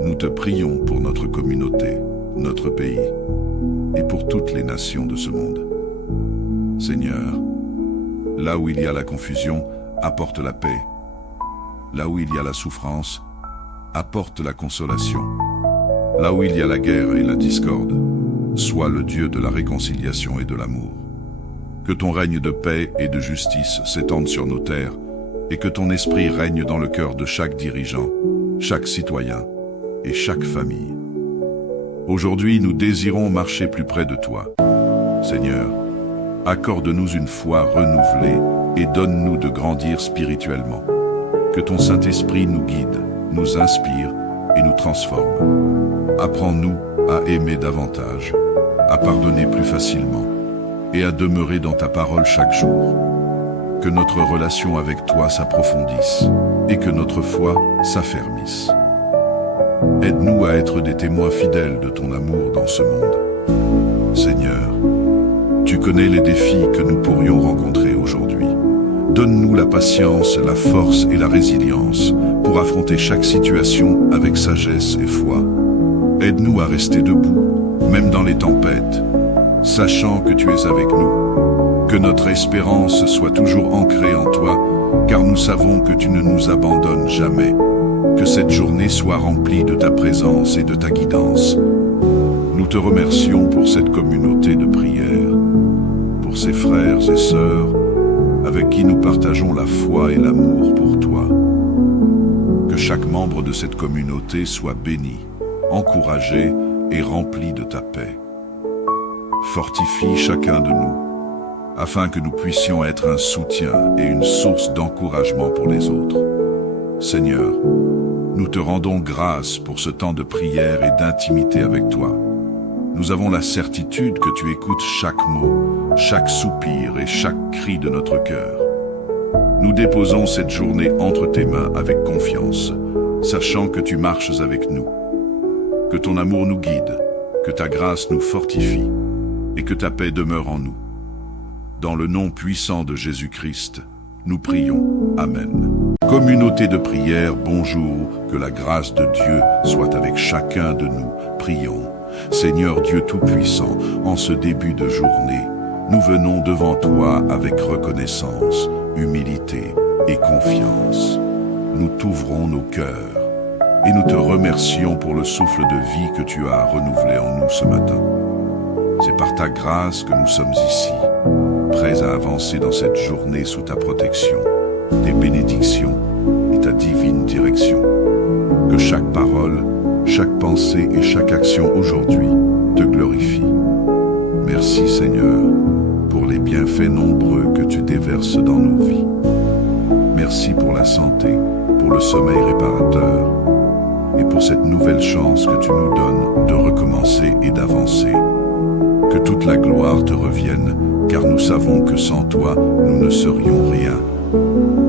Nous te prions pour notre communauté, notre pays, et pour toutes les nations de ce monde. Seigneur, là où il y a la confusion, apporte la paix. Là où il y a la souffrance, apporte la consolation. Là où il y a la guerre et la discorde, sois le Dieu de la réconciliation et de l'amour. Que ton règne de paix et de justice s'étende sur nos terres, et que ton esprit règne dans le cœur de chaque dirigeant, chaque citoyen et chaque famille. Aujourd'hui, nous désirons marcher plus près de toi. Seigneur, accorde-nous une foi renouvelée et donne-nous de grandir spirituellement. Que ton Saint-Esprit nous guide, nous inspire et nous transforme. Apprends-nous à aimer davantage, à pardonner plus facilement et à demeurer dans ta parole chaque jour. Que notre relation avec toi s'approfondisse et que notre foi s'affermisse. Aide-nous à être des témoins fidèles de ton amour dans ce monde. Seigneur, tu connais les défis que nous pourrions rencontrer aujourd'hui. Donne-nous la patience, la force et la résilience pour affronter chaque situation avec sagesse et foi. Aide-nous à rester debout, même dans les tempêtes, sachant que tu es avec nous. Que notre espérance soit toujours ancrée en toi, car nous savons que tu ne nous abandonnes jamais. Que cette journée soit remplie de ta présence et de ta guidance. Nous te remercions pour cette communauté de prière, pour ces frères et sœurs avec qui nous partageons la foi et l'amour pour toi. Que chaque membre de cette communauté soit béni, encouragé et rempli de ta paix. Fortifie chacun de nous, afin que nous puissions être un soutien et une source d'encouragement pour les autres. Seigneur, nous te rendons grâce pour ce temps de prière et d'intimité avec toi. Nous avons la certitude que tu écoutes chaque mot, chaque soupir et chaque cri de notre cœur. Nous déposons cette journée entre tes mains avec confiance, sachant que tu marches avec nous. Que ton amour nous guide, que ta grâce nous fortifie et que ta paix demeure en nous. Dans le nom puissant de Jésus-Christ, nous prions. Amen. Communauté de prière, bonjour, que la grâce de Dieu soit avec chacun de nous. Prions. Seigneur Dieu Tout-Puissant, en ce début de journée, nous venons devant toi avec reconnaissance, humilité et confiance. Nous t'ouvrons nos cœurs et nous te remercions pour le souffle de vie que tu as renouvelé en nous ce matin. C'est par ta grâce que nous sommes ici, prêts à avancer dans cette journée sous ta protection, tes bénédictions et ta divine direction. Que chaque parole, chaque pensée et chaque action aujourd'hui te glorifie. Merci Seigneur pour les bienfaits nombreux que tu déverses dans nos vies. Merci pour la santé, pour le sommeil réparateur et pour cette nouvelle chance que tu nous donnes de recommencer et d'avancer. Que toute la gloire te revienne, car nous savons que sans toi, nous ne serions rien.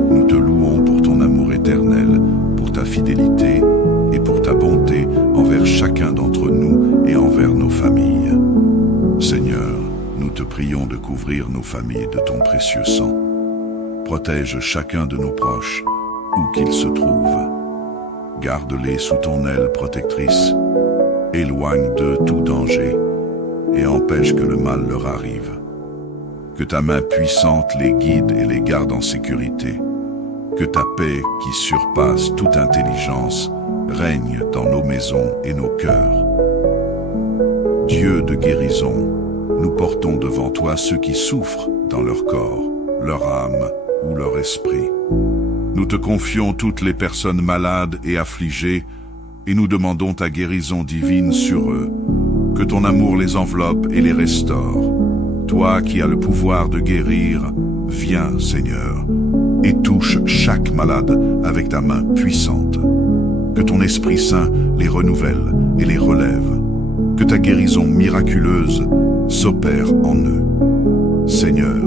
Nous te louons pour ton amour éternel, pour ta fidélité et pour ta bonté envers chacun d'entre nous et envers nos familles. Seigneur, nous te prions de couvrir nos familles de ton précieux sang. Protège chacun de nos proches, où qu'ils se trouvent. Garde-les sous ton aile protectrice. Éloigne d'eux tout danger et empêche que le mal leur arrive. Que ta main puissante les guide et les garde en sécurité. Que ta paix, qui surpasse toute intelligence, règne dans nos maisons et nos cœurs. Dieu de guérison, nous portons devant toi ceux qui souffrent dans leur corps, leur âme ou leur esprit. Nous te confions toutes les personnes malades et affligées et nous demandons ta guérison divine sur eux. Que ton amour les enveloppe et les restaure. Toi qui as le pouvoir de guérir, viens, Seigneur, et touche chaque malade avec ta main puissante. Que ton Esprit Saint les renouvelle et les relève. Que ta guérison miraculeuse s'opère en eux. Seigneur,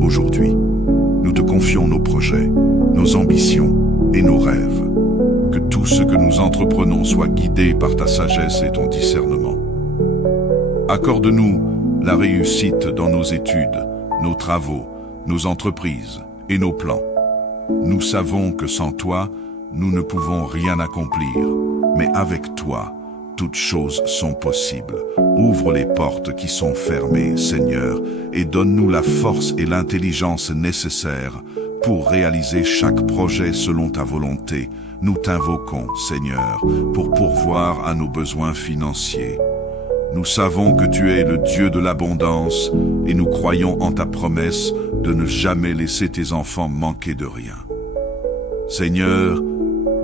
aujourd'hui, nous te confions nos projets, nos ambitions et nos rêves. Que tout ce que nous entreprenons soit guidé par ta sagesse et ton discernement. Accorde-nous la réussite dans nos études, nos travaux, nos entreprises et nos plans. Nous savons que sans toi, nous ne pouvons rien accomplir, mais avec toi, toutes choses sont possibles. Ouvre les portes qui sont fermées, Seigneur, et donne-nous la force et l'intelligence nécessaires pour réaliser chaque projet selon ta volonté. Nous t'invoquons, Seigneur, pour pourvoir à nos besoins financiers. Nous savons que tu es le Dieu de l'abondance et nous croyons en ta promesse de ne jamais laisser tes enfants manquer de rien. Seigneur,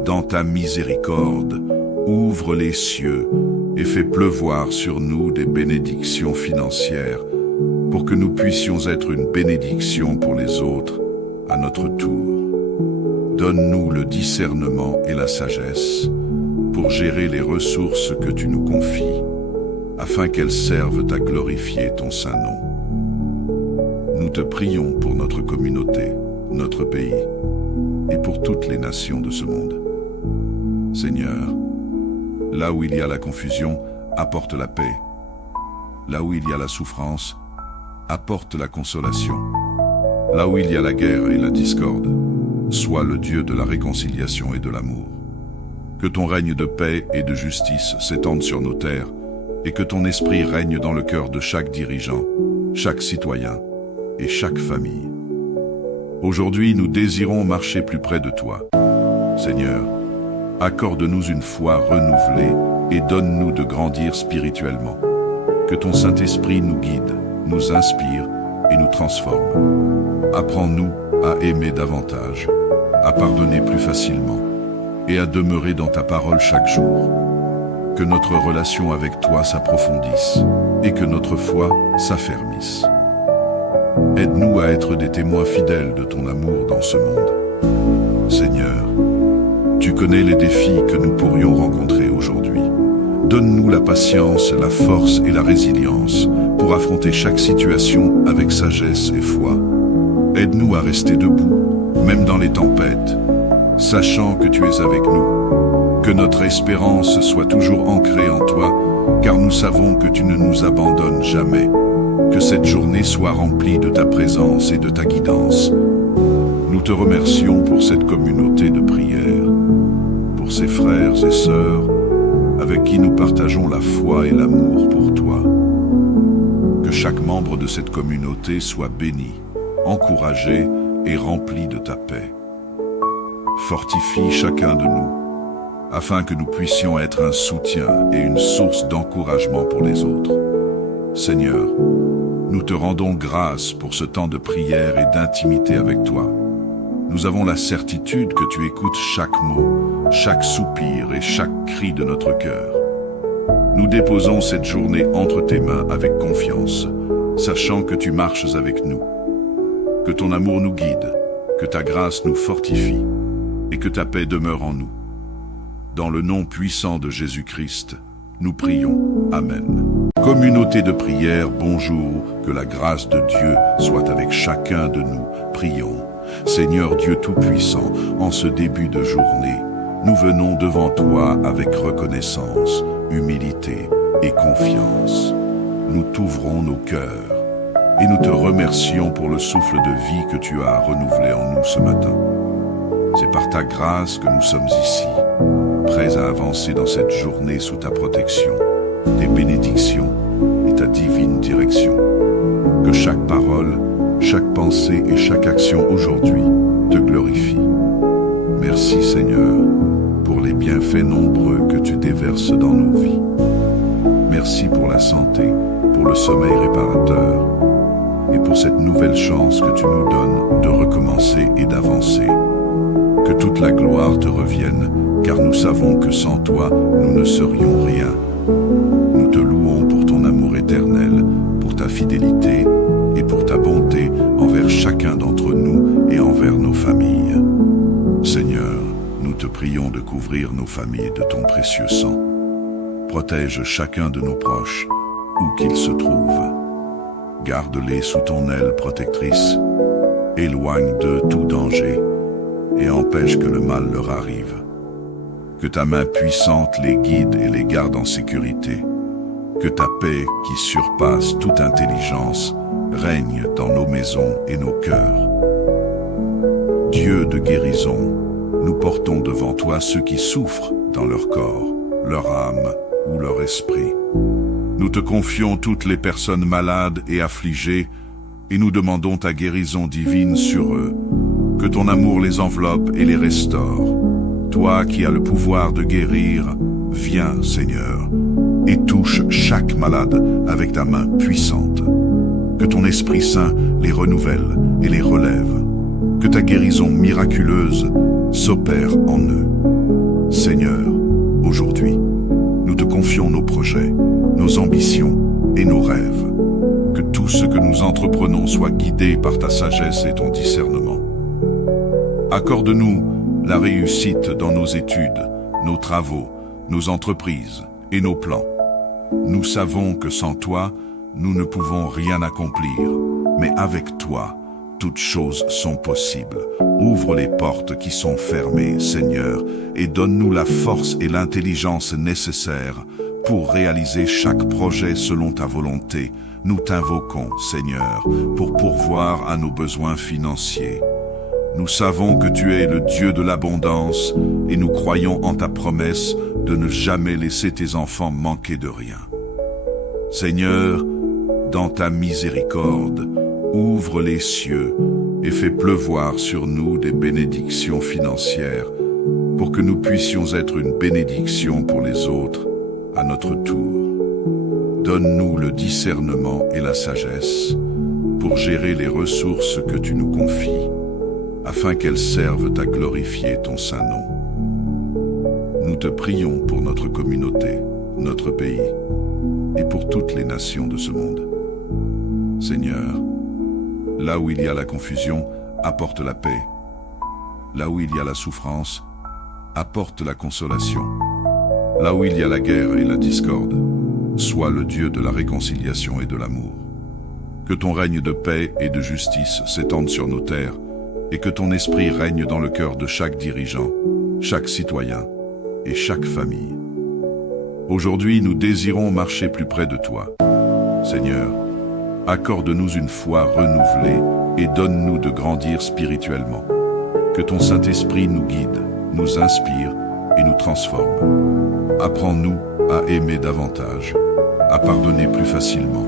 dans ta miséricorde, Ouvre les cieux et fais pleuvoir sur nous des bénédictions financières pour que nous puissions être une bénédiction pour les autres à notre tour. Donne-nous le discernement et la sagesse pour gérer les ressources que tu nous confies, afin qu'elles servent à glorifier ton saint nom. Nous te prions pour notre communauté, notre pays, et pour toutes les nations de ce monde. Seigneur, là où il y a la confusion, apporte la paix. Là où il y a la souffrance, apporte la consolation. Là où il y a la guerre et la discorde, sois le Dieu de la réconciliation et de l'amour. Que ton règne de paix et de justice s'étende sur nos terres, et que ton esprit règne dans le cœur de chaque dirigeant, chaque citoyen et chaque famille. Aujourd'hui, nous désirons marcher plus près de toi. Seigneur, accorde-nous une foi renouvelée et donne-nous de grandir spirituellement. Que ton Saint-Esprit nous guide, nous inspire et nous transforme. Apprends-nous à aimer davantage, à pardonner plus facilement et à demeurer dans ta parole chaque jour. Que notre relation avec toi s'approfondisse et que notre foi s'affermisse. Aide-nous à être des témoins fidèles de ton amour dans ce monde. Seigneur, tu connais les défis que nous pourrions rencontrer aujourd'hui. Donne-nous la patience, la force et la résilience pour affronter chaque situation avec sagesse et foi. Aide-nous à rester debout, même dans les tempêtes, sachant que tu es avec nous. Que notre espérance soit toujours ancrée en toi, car nous savons que tu ne nous abandonnes jamais. Que cette journée soit remplie de ta présence et de ta guidance. Nous te remercions pour cette communauté de prière, pour ces frères et sœurs avec qui nous partageons la foi et l'amour pour toi. Que chaque membre de cette communauté soit béni, encouragé et rempli de ta paix. Fortifie chacun de nous, afin que nous puissions être un soutien et une source d'encouragement pour les autres. Seigneur, nous te rendons grâce pour ce temps de prière et d'intimité avec toi. Nous avons la certitude que tu écoutes chaque mot, chaque soupir et chaque cri de notre cœur. Nous déposons cette journée entre tes mains avec confiance, sachant que tu marches avec nous. Que ton amour nous guide, que ta grâce nous fortifie et que ta paix demeure en nous. Dans le nom puissant de Jésus-Christ, nous prions. Amen. Communauté de prière, bonjour, que la grâce de Dieu soit avec chacun de nous. Prions. Seigneur Dieu Tout-Puissant, en ce début de journée, nous venons devant toi avec reconnaissance, humilité et confiance. Nous t'ouvrons nos cœurs et nous te remercions pour le souffle de vie que tu as renouvelé en nous ce matin. C'est par ta grâce que nous sommes ici, prêts à avancer dans cette journée sous ta protection, tes bénédictions et ta divine direction. Que chaque parole, chaque pensée et chaque action aujourd'hui te glorifie. Merci Seigneur pour les bienfaits nombreux que tu déverses dans nos vies. Merci pour la santé, pour le sommeil réparateur et pour cette nouvelle chance que tu nous donnes de recommencer et d'avancer. Que toute la gloire te revienne, car nous savons que sans toi, nous ne serions rien. Nous te louons pour ton amour éternel, pour ta fidélité et pour ta bonté envers chacun d'entre nous et envers nos familles. Seigneur, nous te prions de couvrir nos familles de ton précieux sang. Protège chacun de nos proches, où qu'ils se trouvent. Garde-les sous ton aile protectrice. Éloigne d'eux tout danger et empêche que le mal leur arrive. Que ta main puissante les guide et les garde en sécurité. Que ta paix, qui surpasse toute intelligence, règne dans nos maisons et nos cœurs. Dieu de guérison, nous portons devant toi ceux qui souffrent dans leur corps, leur âme ou leur esprit. Nous te confions toutes les personnes malades et affligées et nous demandons ta guérison divine sur eux. Que ton amour les enveloppe et les restaure. Toi qui as le pouvoir de guérir, viens, Seigneur, et touche chaque malade avec ta main puissante. Que ton Esprit Saint les renouvelle et les relève. Que ta guérison miraculeuse s'opère en eux. Seigneur, aujourd'hui, confions nos projets, nos ambitions et nos rêves. Que tout ce que nous entreprenons soit guidé par ta sagesse et ton discernement. Accorde-nous la réussite dans nos études, nos travaux, nos entreprises et nos plans. Nous savons que sans toi, nous ne pouvons rien accomplir, mais avec toi, toutes choses sont possibles. Ouvre les portes qui sont fermées, Seigneur, et donne-nous la force et l'intelligence nécessaires pour réaliser chaque projet selon ta volonté. Nous t'invoquons, Seigneur, pour pourvoir à nos besoins financiers. Nous savons que tu es le Dieu de l'abondance et nous croyons en ta promesse de ne jamais laisser tes enfants manquer de rien. Seigneur, dans ta miséricorde, ouvre les cieux et fais pleuvoir sur nous des bénédictions financières pour que nous puissions être une bénédiction pour les autres à notre tour. Donne-nous le discernement et la sagesse pour gérer les ressources que tu nous confies, afin qu'elles servent à glorifier ton saint nom. Nous te prions pour notre communauté, notre pays et pour toutes les nations de ce monde. Seigneur, là où il y a la confusion, apporte la paix. Là où il y a la souffrance, apporte la consolation. Là où il y a la guerre et la discorde, sois le Dieu de la réconciliation et de l'amour. Que ton règne de paix et de justice s'étende sur nos terres et que ton esprit règne dans le cœur de chaque dirigeant, chaque citoyen et chaque famille. Aujourd'hui, nous désirons marcher plus près de toi. Seigneur, accorde-nous une foi renouvelée et donne-nous de grandir spirituellement. Que ton Saint-Esprit nous guide, nous inspire et nous transforme. Apprends-nous à aimer davantage, à pardonner plus facilement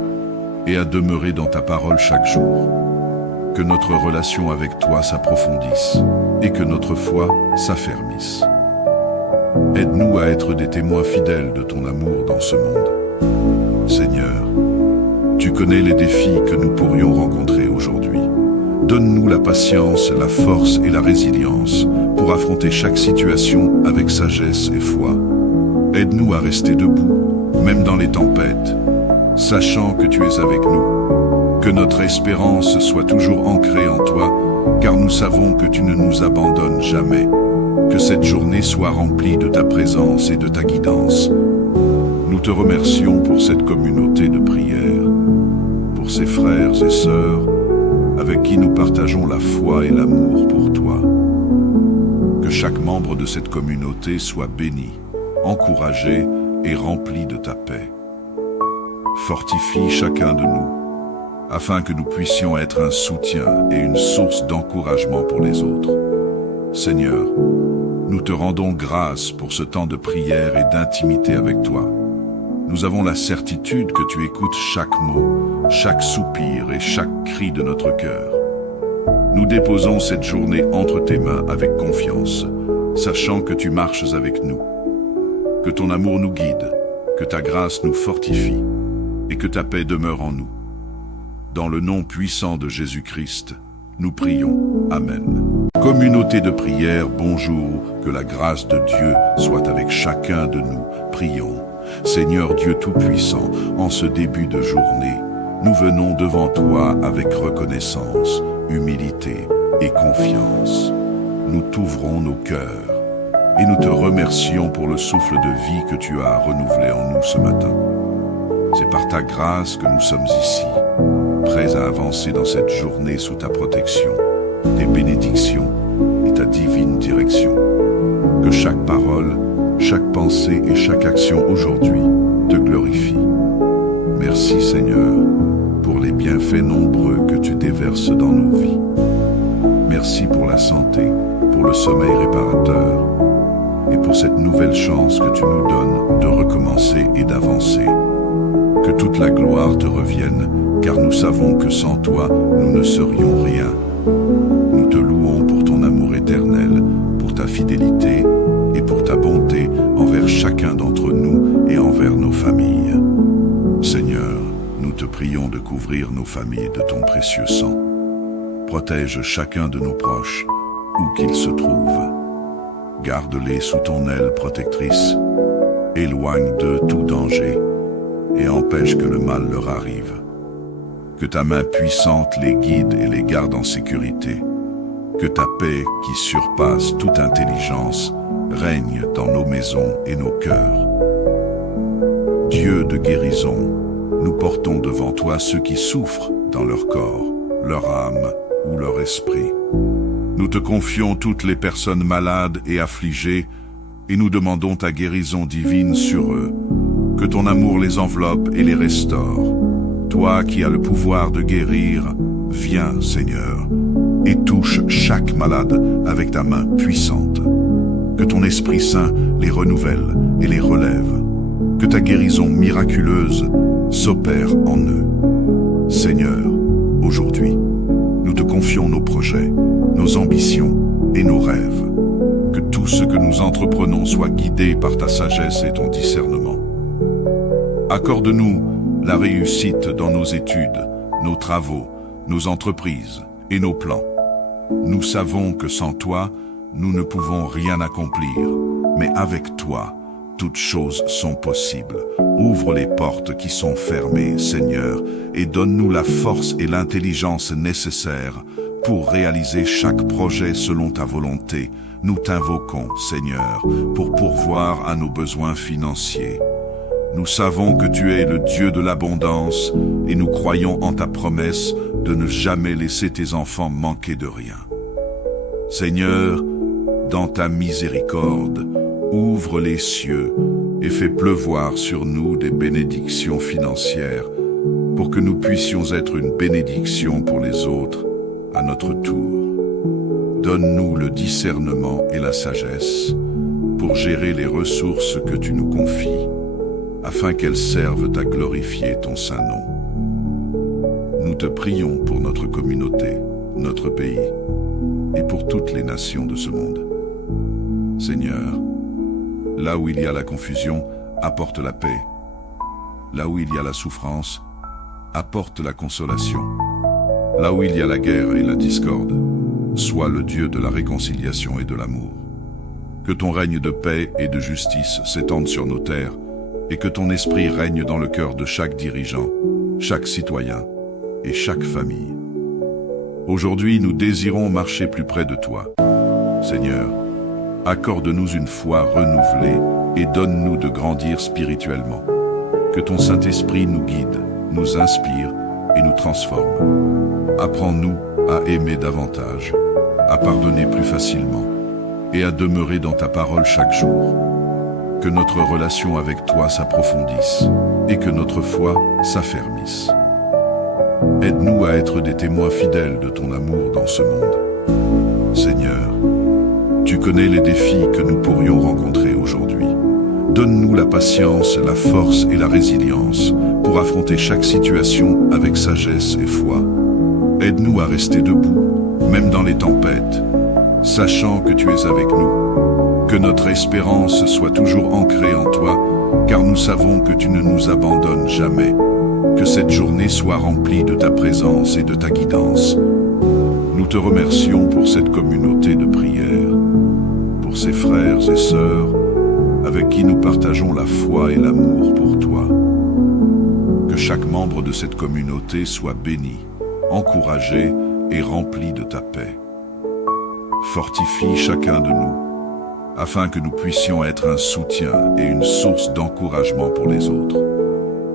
et à demeurer dans ta parole chaque jour. Que notre relation avec toi s'approfondisse et que notre foi s'affermisse. Aide-nous à être des témoins fidèles de ton amour dans ce monde. Seigneur, tu connais les défis que nous pourrions rencontrer aujourd'hui. Donne-nous la patience, la force et la résilience pour affronter chaque situation avec sagesse et foi. Aide-nous à rester debout, même dans les tempêtes, sachant que tu es avec nous. Que notre espérance soit toujours ancrée en toi, car nous savons que tu ne nous abandonnes jamais. Que cette journée soit remplie de ta présence et de ta guidance. Nous te remercions pour cette communauté de prière, pour ces frères et sœurs avec qui nous partageons la foi et l'amour pour toi. Que chaque membre de cette communauté soit béni, encouragé et rempli de ta paix. Fortifie chacun de nous, afin que nous puissions être un soutien et une source d'encouragement pour les autres. Seigneur, nous te rendons grâce pour ce temps de prière et d'intimité avec toi. Nous avons la certitude que tu écoutes chaque mot, chaque soupir et chaque cri de notre cœur. Nous déposons cette journée entre tes mains avec confiance, sachant que tu marches avec nous. Que ton amour nous guide, que ta grâce nous fortifie et que ta paix demeure en nous. Dans le nom puissant de Jésus-Christ, nous prions. Amen. Communauté de prière, bonjour, que la grâce de Dieu soit avec chacun de nous. Prions. Seigneur Dieu Tout-Puissant, en ce début de journée, nous venons devant toi avec reconnaissance, humilité et confiance. Nous t'ouvrons nos cœurs et nous te remercions pour le souffle de vie que tu as renouvelé en nous ce matin. C'est par ta grâce que nous sommes ici, prêts à avancer dans cette journée sous ta protection, tes bénédictions et ta divine direction. Que chaque parole, chaque pensée et chaque action aujourd'hui te glorifie. Merci Seigneur pour les bienfaits nombreux que tu déverses dans nos vies. Merci pour la santé, pour le sommeil réparateur et pour cette nouvelle chance que tu nous donnes de recommencer et d'avancer. Que toute la gloire te revienne, car nous savons que sans toi, nous ne serions rien. Nous te louons pour ton amour éternel, pour ta fidélité et pour ta bonté envers chacun d'entre nous et envers nos familles. Seigneur, nous te prions de couvrir nos familles de ton précieux sang. Protège chacun de nos proches, où qu'ils se trouvent. Garde-les sous ton aile protectrice éloigne d'eux tout danger et empêche que le mal leur arrive. Que ta main puissante les guide et les garde en sécurité. Que ta paix, qui surpasse toute intelligence, règne dans nos maisons et nos cœurs. Dieu de guérison, nous portons devant toi ceux qui souffrent dans leur corps, leur âme ou leur esprit. Nous te confions toutes les personnes malades et affligées et nous demandons ta guérison divine sur eux. Que ton amour les enveloppe et les restaure. Toi qui as le pouvoir de guérir, viens, Seigneur, et touche chaque malade avec ta main puissante. Que ton Esprit Saint les renouvelle et les relève. Que ta guérison miraculeuse s'opère en eux. Seigneur, aujourd'hui, nous te confions nos projets, nos ambitions et nos rêves. Que tout ce que nous entreprenons soit guidé par ta sagesse et ton discernement. Accorde-nous la réussite dans nos études, nos travaux, nos entreprises et nos plans. Nous savons que sans toi, nous ne pouvons rien accomplir, mais avec toi, toutes choses sont possibles. Ouvre les portes qui sont fermées, Seigneur, et donne-nous la force et l'intelligence nécessaires pour réaliser chaque projet selon ta volonté. Nous t'invoquons, Seigneur, pour pourvoir à nos besoins financiers. Nous savons que tu es le Dieu de l'abondance et nous croyons en ta promesse de ne jamais laisser tes enfants manquer de rien. Seigneur, dans ta miséricorde, ouvre les cieux et fais pleuvoir sur nous des bénédictions financières pour que nous puissions être une bénédiction pour les autres à notre tour. Donne-nous le discernement et la sagesse pour gérer les ressources que tu nous confies, afin qu'elles servent à glorifier ton saint nom. Nous te prions pour notre communauté, notre pays, et pour toutes les nations de ce monde. Seigneur, là où il y a la confusion, apporte la paix. Là où il y a la souffrance, apporte la consolation. Là où il y a la guerre et la discorde, sois le Dieu de la réconciliation et de l'amour. Que ton règne de paix et de justice s'étende sur nos terres, et que ton esprit règne dans le cœur de chaque dirigeant, chaque citoyen et chaque famille. Aujourd'hui, nous désirons marcher plus près de toi. Seigneur, accorde-nous une foi renouvelée et donne-nous de grandir spirituellement. Que ton Saint-Esprit nous guide, nous inspire et nous transforme. Apprends-nous à aimer davantage, à pardonner plus facilement et à demeurer dans ta parole chaque jour. Que notre relation avec toi s'approfondisse et que notre foi s'affermisse. Aide-nous à être des témoins fidèles de ton amour dans ce monde. Seigneur, tu connais les défis que nous pourrions rencontrer aujourd'hui. Donne-nous la patience, la force et la résilience pour affronter chaque situation avec sagesse et foi. Aide-nous à rester debout, même dans les tempêtes, sachant que tu es avec nous. Que notre espérance soit toujours ancrée en toi, car nous savons que tu ne nous abandonnes jamais. Que cette journée soit remplie de ta présence et de ta guidance. Nous te remercions pour cette communauté de prière, pour ces frères et sœurs avec qui nous partageons la foi et l'amour pour toi. Que chaque membre de cette communauté soit béni, encouragé et rempli de ta paix. Fortifie chacun de nous, afin que nous puissions être un soutien et une source d'encouragement pour les autres.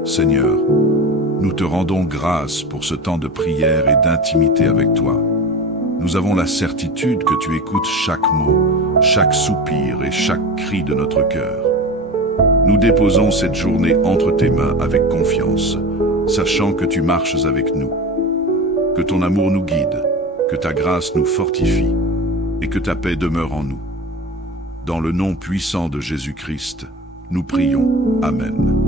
Seigneur, nous te rendons grâce pour ce temps de prière et d'intimité avec toi. Nous avons la certitude que tu écoutes chaque mot, chaque soupir et chaque cri de notre cœur. Nous déposons cette journée entre tes mains avec confiance, sachant que tu marches avec nous. Que ton amour nous guide, que ta grâce nous fortifie et que ta paix demeure en nous. Dans le nom puissant de Jésus-Christ, nous prions. Amen.